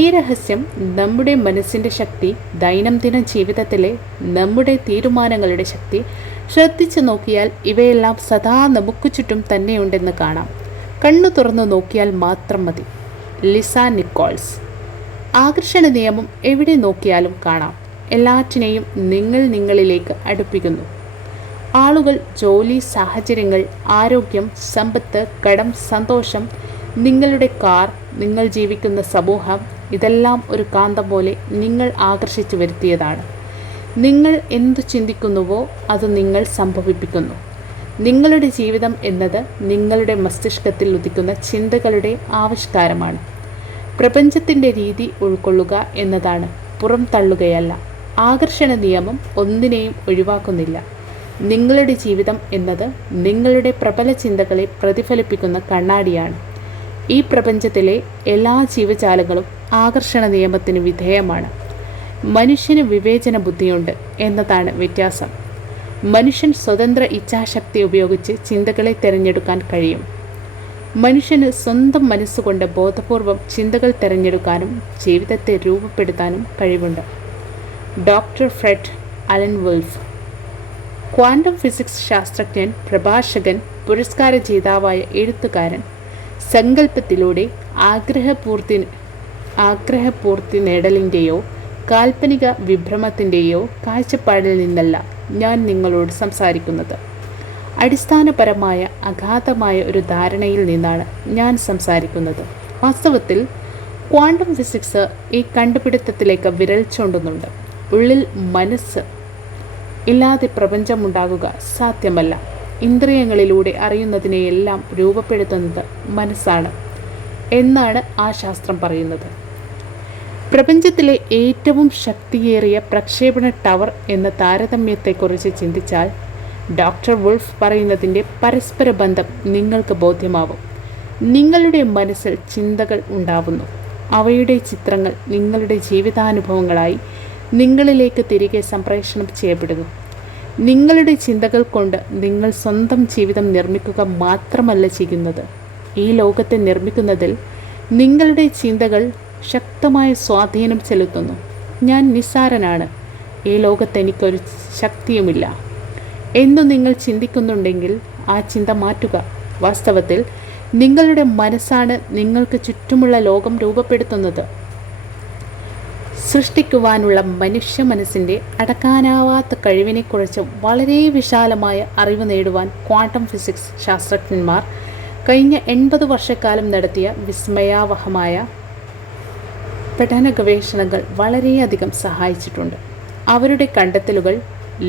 ഈ രഹസ്യം നമ്മുടെ മനസ്സിൻ്റെ ശക്തി, ദൈനംദിന ജീവിതത്തിലെ നമ്മുടെ തീരുമാനങ്ങളുടെ ശക്തി ശ്രദ്ധിച്ചു നോക്കിയാൽ ഇവയെല്ലാം സദാ നമുക്ക് ചുറ്റും തന്നെയുണ്ടെന്ന് കാണാം. കണ്ണു തുറന്നു നോക്കിയാൽ മാത്രം മതി. Lisa Nichols. ആകർഷണ നിയമം എവിടെ നോക്കിയാലും കാണാം. എല്ലാറ്റിനെയും നിങ്ങളിലേക്ക് അടുപ്പിക്കുന്നു. ആളുകൾ, ജോലി, സാഹചര്യങ്ങൾ, ആരോഗ്യം, സമ്പത്ത്, കടം, സന്തോഷം, നിങ്ങളുടെ കാർ, നിങ്ങൾ ജീവിക്കുന്ന സമൂഹം, ഇതെല്ലാം ഒരു കാന്തം പോലെ നിങ്ങൾ ആകർഷിച്ചു വരുത്തിയതാണ്. നിങ്ങൾ എന്തു ചിന്തിക്കുന്നുവോ അത് നിങ്ങൾ സംഭവിപ്പിക്കുന്നു. നിങ്ങളുടെ ജീവിതം എന്നത് നിങ്ങളുടെ മസ്തിഷ്കത്തിൽ ഉദിക്കുന്ന ചിന്തകളുടെ ആവിഷ്കാരമാണ്. പ്രപഞ്ചത്തിൻ്റെ രീതി ഉൾക്കൊള്ളുക എന്നതാണ്, പുറം തള്ളുകയല്ല. ആകർഷണ നിയമം ഒന്നിനെയും ഒഴിവാക്കുന്നില്ല. നിങ്ങളുടെ ജീവിതം എന്നത് നിങ്ങളുടെ പ്രബല ചിന്തകളെ പ്രതിഫലിപ്പിക്കുന്ന കണ്ണാടിയാണ്. ഈ പ്രപഞ്ചത്തിലെ എല്ലാ ജീവജാലങ്ങളും ആകർഷണ നിയമത്തിന് വിധേയമാണ്. മനുഷ്യന് വിവേചന ബുദ്ധിയുണ്ട് എന്നതാണ് വ്യത്യാസം. മനുഷ്യൻ സ്വതന്ത്ര ഇച്ഛാശക്തി ഉപയോഗിച്ച് ചിന്തകളെ തിരഞ്ഞെടുക്കാൻ കഴിയും. മനുഷ്യന് സ്വന്തം മനസ്സുകൊണ്ട് ബോധപൂർവം ചിന്തകൾ തിരഞ്ഞെടുക്കാനും ജീവിതത്തെ രൂപപ്പെടുത്താനും കഴിവുണ്ട്. Doctor Fred Alan Wolf, quantum physics ശാസ്ത്രജ്ഞൻ, പ്രഭാഷകൻ, പുരസ്കാര ജേതാവായ എഴുത്തുകാരൻ, സങ്കല്പത്തിലൂടെ ആഗ്രഹപൂർത്തി നേടലിൻ്റെയോ കാൽപ്പനിക വിഭ്രമത്തിൻ്റെയോ കാഴ്ചപ്പാടിൽ നിന്നല്ല ഞാൻ നിങ്ങളോട് സംസാരിക്കുന്നത്. അടിസ്ഥാനപരമായ അഗാധമായ ഒരു ധാരണയിൽ നിന്നാണ് ഞാൻ സംസാരിക്കുന്നത്. വാസ്തവത്തിൽ ക്വാണ്ടം ഫിസിക്സ് ഈ കണ്ടുപിടുത്തത്തിലേക്ക് വിരൽ ചൂണ്ടുന്നുണ്ട്. ഉള്ളിൽ മനസ്സ് ഇല്ലാതെ പ്രപഞ്ചമുണ്ടാകുക സാധ്യമല്ല. ഇന്ദ്രിയങ്ങളിലൂടെ അറിയുന്നതിനെയെല്ലാം രൂപപ്പെടുത്തുന്നത് മനസ്സാണ് എന്നാണ് ആ ശാസ്ത്രം പറയുന്നത്. പ്രപഞ്ചത്തിലെ ഏറ്റവും ശക്തിയേറിയ പ്രക്ഷേപണ ടവർ എന്ന താരതമ്യത്തെക്കുറിച്ച് ചിന്തിച്ചാൽ ഡോക്ടർ വുൾഫ് പറയുന്നതിൻ്റെ പരസ്പര ബന്ധം നിങ്ങൾക്ക് ബോധ്യമാവും. നിങ്ങളുടെ മനസ്സിൽ ചിന്തകൾ ഉണ്ടാവുന്നു. അവയുടെ ചിത്രങ്ങൾ നിങ്ങളുടെ ജീവിതാനുഭവങ്ങളായി നിങ്ങളിലേക്ക് തിരികെ സംപ്രേഷണം ചെയ്യപ്പെടുന്നു. നിങ്ങളുടെ ചിന്തകൾ കൊണ്ട് നിങ്ങൾ സ്വന്തം ജീവിതം നിർമ്മിക്കുക മാത്രമല്ല ചെയ്യുന്നത്. ഈ ലോകത്തെ നിർമ്മിക്കുന്നതിൽ നിങ്ങളുടെ ചിന്തകൾ ശക്തമായ സ്വാധീനം ചെലുത്തുന്നു. ഞാൻ നിസ്സാരനാണ്, ഈ ലോകത്ത് എനിക്കൊരു ശക്തിയുമില്ല എന്നു നിങ്ങൾ ചിന്തിക്കുന്നുണ്ടെങ്കിൽ ആ ചിന്ത മാറ്റുക. വാസ്തവത്തിൽ നിങ്ങളുടെ മനസ്സാണ് നിങ്ങൾക്ക് ചുറ്റുമുള്ള ലോകം രൂപപ്പെടുത്തുന്നത്. സൃഷ്ടിക്കുവാനുള്ള മനുഷ്യ മനസ്സിൻ്റെ അടക്കാനാവാത്ത കഴിവിനെക്കുറിച്ച് വളരെ വിശാലമായ അറിവ് നേടുവാൻ ക്വാണ്ടം ഫിസിക്സ് ശാസ്ത്രജ്ഞന്മാർ കഴിഞ്ഞ 80 വർഷക്കാലം നടത്തിയ വിസ്മയാവഹമായ പഠന ഗവേഷണങ്ങൾ വളരെയധികം സഹായിച്ചിട്ടുണ്ട്. അവരുടെ കണ്ടെത്തലുകൾ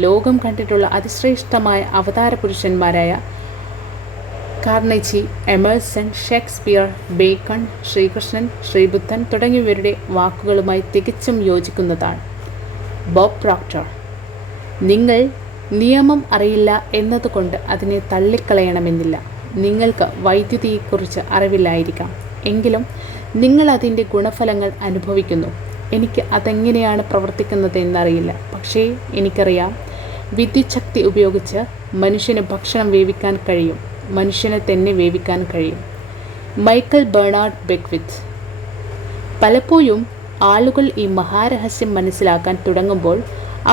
ലോകം കണ്ടിട്ടുള്ള അതിശ്രേഷ്ഠമായ അവതാര പുരുഷന്മാരായ കാർനെഗി, എമേഴ്സൺ, ഷേക്സ്പിയർ, ബേക്കൺ, ശ്രീകൃഷ്ണൻ, ശ്രീബുദ്ധൻ തുടങ്ങിയവരുടെ വാക്കുകളുമായി തികച്ചും യോജിക്കുന്നതാണ്. ബോബ് പ്രോക്ടർ, നിങ്ങൾ നിയമം അറിയില്ല എന്നതുകൊണ്ട് അതിനെ തള്ളിക്കളയണമെന്നില്ല. നിങ്ങൾക്ക് വൈദ്യുതിയെക്കുറിച്ച് അറിവില്ലായിരിക്കാം, എങ്കിലും നിങ്ങൾ അതിൻ്റെ ഗുണഫലങ്ങൾ അനുഭവിക്കുന്നു. എനിക്ക് അതെങ്ങനെയാണ് പ്രവർത്തിക്കുന്നത് എന്നറിയില്ല, പക്ഷേ എനിക്കറിയാം വിദ്യുത് ശക്തി ഉപയോഗിച്ച് മനുഷ്യന് ഭക്ഷണം വേവിക്കാൻ കഴിയും, മനുഷ്യനെ തന്നെ വേവിക്കാൻ കഴിയും. Michael Bernard Beckwith. പലപ്പോഴും ആളുകൾ ഈ മഹാരഹസ്യം മനസ്സിലാക്കാൻ തുടങ്ങുമ്പോൾ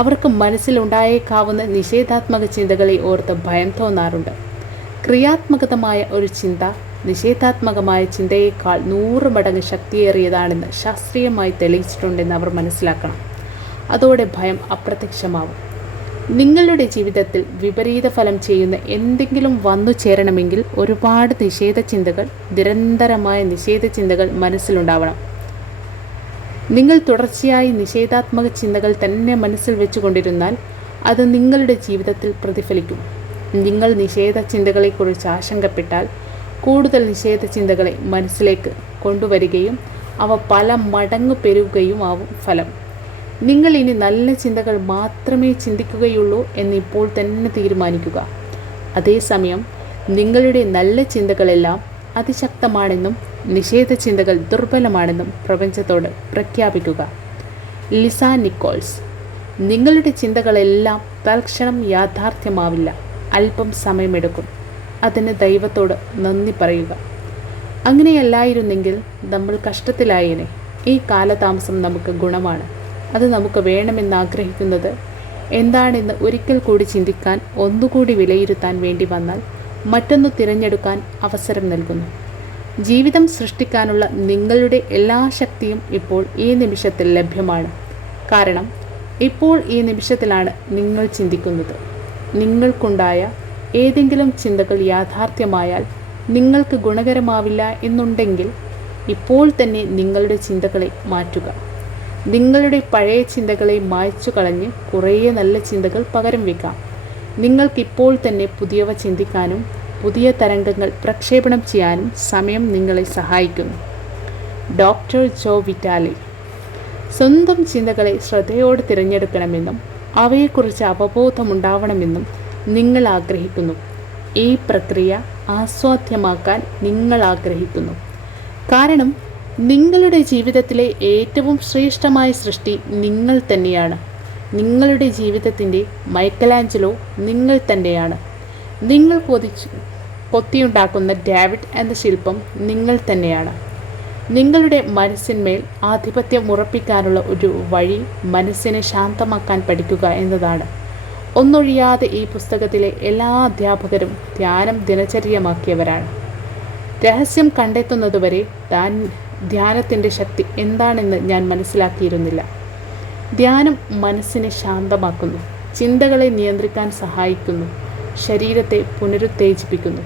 അവർക്ക് മനസ്സിലുണ്ടായേക്കാവുന്ന നിഷേധാത്മക ചിന്തകളെ ഓർത്ത് ഭയം തോന്നാറുണ്ട്. ക്രിയാത്മകമായ ഒരു ചിന്ത നിഷേധാത്മകമായ ചിന്തയേക്കാൾ 100 മടങ്ങ് ശക്തിയേറിയതാണെന്ന് ശാസ്ത്രീയമായി തെളിയിച്ചിട്ടുണ്ടെന്ന് അവർ മനസ്സിലാക്കണം. അതോടെ ഭയം അപ്രത്യക്ഷമാവും. നിങ്ങളുടെ ജീവിതത്തിൽ വിപരീത ഫലം ചെയ്യുന്ന എന്തെങ്കിലും വന്നു ചേരണമെങ്കിൽ ഒരുപാട് നിരന്തരമായ നിഷേധ ചിന്തകൾ മനസ്സിലുണ്ടാവണം. നിങ്ങൾ തുടർച്ചയായി നിഷേധാത്മക ചിന്തകൾ തന്നെ മനസ്സിൽ വെച്ചുകൊണ്ടിരുന്നാൽ അത് നിങ്ങളുടെ ജീവിതത്തിൽ പ്രതിഫലിക്കും. നിങ്ങൾ നിഷേധ ചിന്തകളെക്കുറിച്ച് ആശങ്കപ്പെട്ടാൽ കൂടുതൽ നിഷേധ ചിന്തകളെ മനസ്സിലേക്ക് കൊണ്ടുവരികയും അവ പല മടങ്ങ് പെരുകുകയും ആവും ഫലം. നിങ്ങൾ ഇനി നല്ല ചിന്തകൾ മാത്രമേ ചിന്തിക്കുകയുള്ളൂ എന്ന് ഇപ്പോൾ തന്നെ തീരുമാനിക്കുക. അതേസമയം നിങ്ങളുടെ നല്ല ചിന്തകളെല്ലാം അതിശക്തമാണെന്നും നിഷേധ ചിന്തകൾ ദുർബലമാണെന്നും പ്രപഞ്ചത്തോട് പ്രഖ്യാപിക്കുക. Lisa Nichols. നിങ്ങളുടെ ചിന്തകളെല്ലാം തൽക്ഷണം യാഥാർത്ഥ്യമാവില്ല, അല്പം സമയമെടുക്കും. അതിന് ദൈവത്തോട് നന്ദി പറയുക. അങ്ങനെയല്ലായിരുന്നെങ്കിൽ നമ്മൾ കഷ്ടത്തിലായേനെ. ഈ കാലതാമസം നമുക്ക് ഗുണമാണ്. അത് നമുക്ക് വേണമെന്നാഗ്രഹിക്കുന്നത് എന്താണെന്ന് ഒരിക്കൽ കൂടി ചിന്തിക്കാൻ, ഒന്നുകൂടി വിലയിരുത്താൻ വേണ്ടി വന്നാൽ മറ്റൊന്ന് തിരഞ്ഞെടുക്കാൻ അവസരം നൽകുന്നു. ജീവിതം സൃഷ്ടിക്കാനുള്ള നിങ്ങളുടെ എല്ലാ ശക്തിയും ഇപ്പോൾ ഈ നിമിഷത്തിൽ ലഭ്യമാണ്. കാരണം ഇപ്പോൾ ഈ നിമിഷത്തിലാണ് നിങ്ങൾ ചിന്തിക്കുന്നത്. നിങ്ങൾക്കുണ്ടായ ഏതെങ്കിലും ചിന്തകൾ യാഥാർത്ഥ്യമായാൽ നിങ്ങൾക്ക് ഗുണകരമാവില്ല എന്നുണ്ടെങ്കിൽ ഇപ്പോൾ തന്നെ നിങ്ങളുടെ ചിന്തകളെ മാറ്റുക. നിങ്ങളുടെ പഴയ ചിന്തകളെ മായ്ച്ചു കളഞ്ഞ് കുറേ നല്ല ചിന്തകൾ പകരം വയ്ക്കാം. നിങ്ങൾക്കിപ്പോൾ തന്നെ പുതിയവ ചിന്തിക്കാനും പുതിയ തരംഗങ്ങൾ പ്രക്ഷേപണം ചെയ്യാനും സമയം നിങ്ങളെ സഹായിക്കുന്നു. ഡോക്ടർ ജോ വിറ്റാലി. സ്വന്തം ചിന്തകളെ ശ്രദ്ധയോടെ തിരഞ്ഞെടുക്കണമെന്നും അവയെക്കുറിച്ച് അവബോധമുണ്ടാവണമെന്നും നിങ്ങൾ ആഗ്രഹിക്കുന്നു. ഈ പ്രക്രിയ ആസ്വാദ്യമാക്കാൻ നിങ്ങൾ ആഗ്രഹിക്കുന്നു. കാരണം നിങ്ങളുടെ ജീവിതത്തിലെ ഏറ്റവും ശ്രേഷ്ഠമായ സൃഷ്ടി നിങ്ങൾ തന്നെയാണ്. നിങ്ങളുടെ ജീവിതത്തിൻ്റെ മൈക്കലാഞ്ചലോ നിങ്ങൾ തന്നെയാണ്. നിങ്ങൾ കൊത്തിയുണ്ടാക്കുന്ന ഡേവിഡ് എന്ന ശില്പം നിങ്ങൾ തന്നെയാണ്. നിങ്ങളുടെ മനസ്സിന്മേൽ ആധിപത്യം ഉറപ്പിക്കാനുള്ള ഒരു വഴി മനസ്സിനെ ശാന്തമാക്കാൻ പഠിക്കുക എന്നതാണ്. ഒന്നൊഴിയാതെ ഈ പുസ്തകത്തിലെ എല്ലാ അധ്യാപകരും ധ്യാനം ദിനചര്യമാക്കിയവരാണ്. രഹസ്യം കണ്ടെത്തുന്നതുവരെ ധ്യാനത്തിൻ്റെ ശക്തി എന്താണെന്ന് ഞാൻ മനസ്സിലാക്കിയിരുന്നില്ല. ധ്യാനം മനസ്സിനെ ശാന്തമാക്കുന്നു, ചിന്തകളെ നിയന്ത്രിക്കാൻ സഹായിക്കുന്നു, ശരീരത്തെ പുനരുത്തേജിപ്പിക്കുന്നു.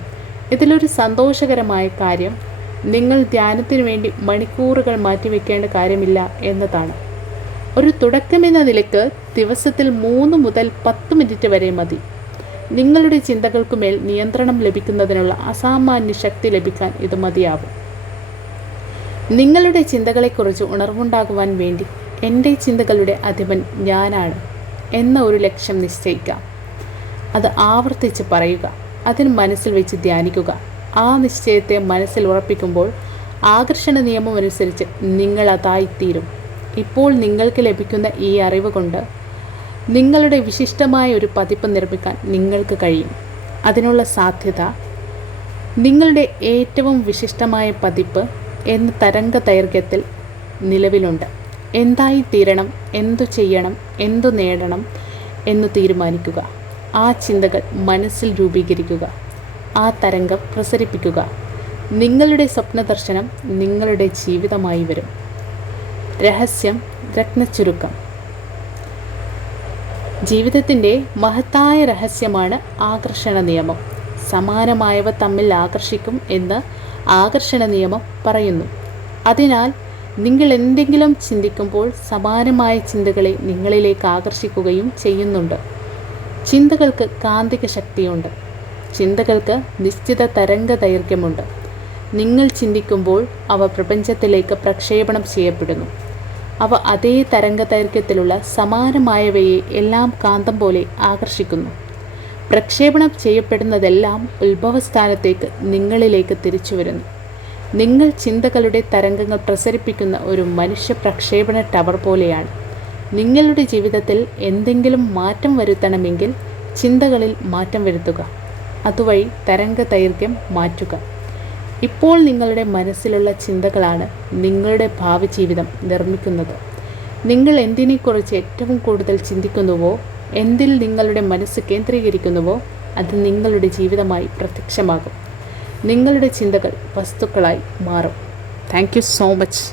ഇതിലൊരു സന്തോഷകരമായ കാര്യം നിങ്ങൾ ധ്യാനത്തിനു വേണ്ടി മണിക്കൂറുകൾ മാറ്റിവെക്കേണ്ട കാര്യമില്ല എന്നതാണ്. ഒരു തുടക്കമെന്ന നിലയ്ക്ക് ദിവസത്തിൽ 3 മുതൽ 10 മിനിറ്റ് വരെ മതി. നിങ്ങളുടെ ചിന്തകൾക്കുമേൽ നിയന്ത്രണം ലഭിക്കുന്നതിനുള്ള അസാമാന്യ ശക്തി ലഭിക്കാൻ ഇത് മതിയാവും. നിങ്ങളുടെ ചിന്തകളെക്കുറിച്ച് ഉണർവുണ്ടാകുവാൻ വേണ്ടി എൻ്റെ ചിന്തകളുടെ അധിപൻ ഞാനാണ് എന്ന ഒരു ലക്ഷ്യം നിശ്ചയിക്കാം. അത് ആവർത്തിച്ച് പറയുക, അതിന് മനസ്സിൽ വെച്ച് ധ്യാനിക്കുക. ആ നിശ്ചയത്തെ മനസ്സിൽ ഉറപ്പിക്കുമ്പോൾ ആകർഷണ നിയമം അനുസരിച്ച് നിങ്ങൾ അതായിത്തീരും. ഇപ്പോൾ നിങ്ങൾക്ക് ലഭിക്കുന്ന ഈ അറിവ് കൊണ്ട് നിങ്ങളുടെ വിശിഷ്ടമായ ഒരു പതിപ്പ് നിർമ്മിക്കാൻ നിങ്ങൾക്ക് കഴിയും. അതിനുള്ള സാധ്യത നിങ്ങളുടെ ഏറ്റവും വിശിഷ്ടമായ പതിപ്പ് എന്ന തരംഗ ദൈർഘ്യത്തിൽ നിലവിലുണ്ട്. എന്തായിത്തീരണം, എന്തു ചെയ്യണം, എന്തു നേടണം എന്ന് തീരുമാനിക്കുക. ആ ചിന്തകൾ മനസ്സിൽ രൂപീകരിക്കുക. ആ തരംഗം പ്രസരിപ്പിക്കുക. നിങ്ങളുടെ സ്വപ്നദർശനം നിങ്ങളുടെ ജീവിതമായി വരും. രഹസ്യം, രത്നച്ചുരുക്കം. ജീവിതത്തിൻ്റെ മഹത്തായ രഹസ്യമാണ് ആകർഷണ നിയമം. സമാനമായവ തമ്മിൽ ആകർഷിക്കും എന്ന് ആകർഷണ നിയമം പറയുന്നു. അതിനാൽ നിങ്ങൾ എന്തെങ്കിലും ചിന്തിക്കുമ്പോൾ സമാനമായ ചിന്തകളെ നിങ്ങളിലേക്ക് ആകർഷിക്കുകയും ചെയ്യുന്നുണ്ട്. ചിന്തകൾക്ക് കാന്തിക ശക്തിയുണ്ട്. ചിന്തകൾക്ക് നിശ്ചിത തരംഗ ദൈർഘ്യമുണ്ട്. നിങ്ങൾ ചിന്തിക്കുമ്പോൾ അവ പ്രപഞ്ചത്തിലേക്ക് പ്രക്ഷേപണം ചെയ്യപ്പെടുന്നു. അവ അതേ തരംഗ ദൈർഘ്യത്തിലുള്ള സമാനമായവയെ എല്ലാം കാന്തം പോലെ ആകർഷിക്കുന്നു. പ്രക്ഷേപണം ചെയ്യപ്പെടുന്നതെല്ലാം ഉത്ഭവസ്ഥാനത്തേക്ക് നിങ്ങളിലേക്ക് തിരിച്ചു വരുന്നു. നിങ്ങൾ ചിന്തകളുടെ തരംഗങ്ങൾ പ്രസരിപ്പിക്കുന്ന ഒരു മനുഷ്യ പ്രക്ഷേപണ ടവർ പോലെയാണ്. നിങ്ങളുടെ ജീവിതത്തിൽ എന്തെങ്കിലും മാറ്റം വരുത്തണമെങ്കിൽ ചിന്തകളിൽ മാറ്റം വരുത്തുക. അതുവഴി തരംഗ ദൈർഘ്യം മാറ്റുക. ഇപ്പോൾ നിങ്ങളുടെ മനസ്സിലുള്ള ചിന്തകളാണ് നിങ്ങളുടെ ഭാവി ജീവിതം നിർമ്മിക്കുന്നത്. നിങ്ങൾ എന്തിനെക്കുറിച്ച് ഏറ്റവും കൂടുതൽ ചിന്തിക്കുന്നുവോ, എന്തിൽ നിങ്ങളുടെ മനസ്സ് കേന്ദ്രീകരിക്കുന്നുവോ, അത് നിങ്ങളുടെ ജീവിതമായി പ്രത്യക്ഷമാകും. നിങ്ങളുടെ ചിന്തകൾ വസ്തുക്കളായി മാറും. Thank you so much.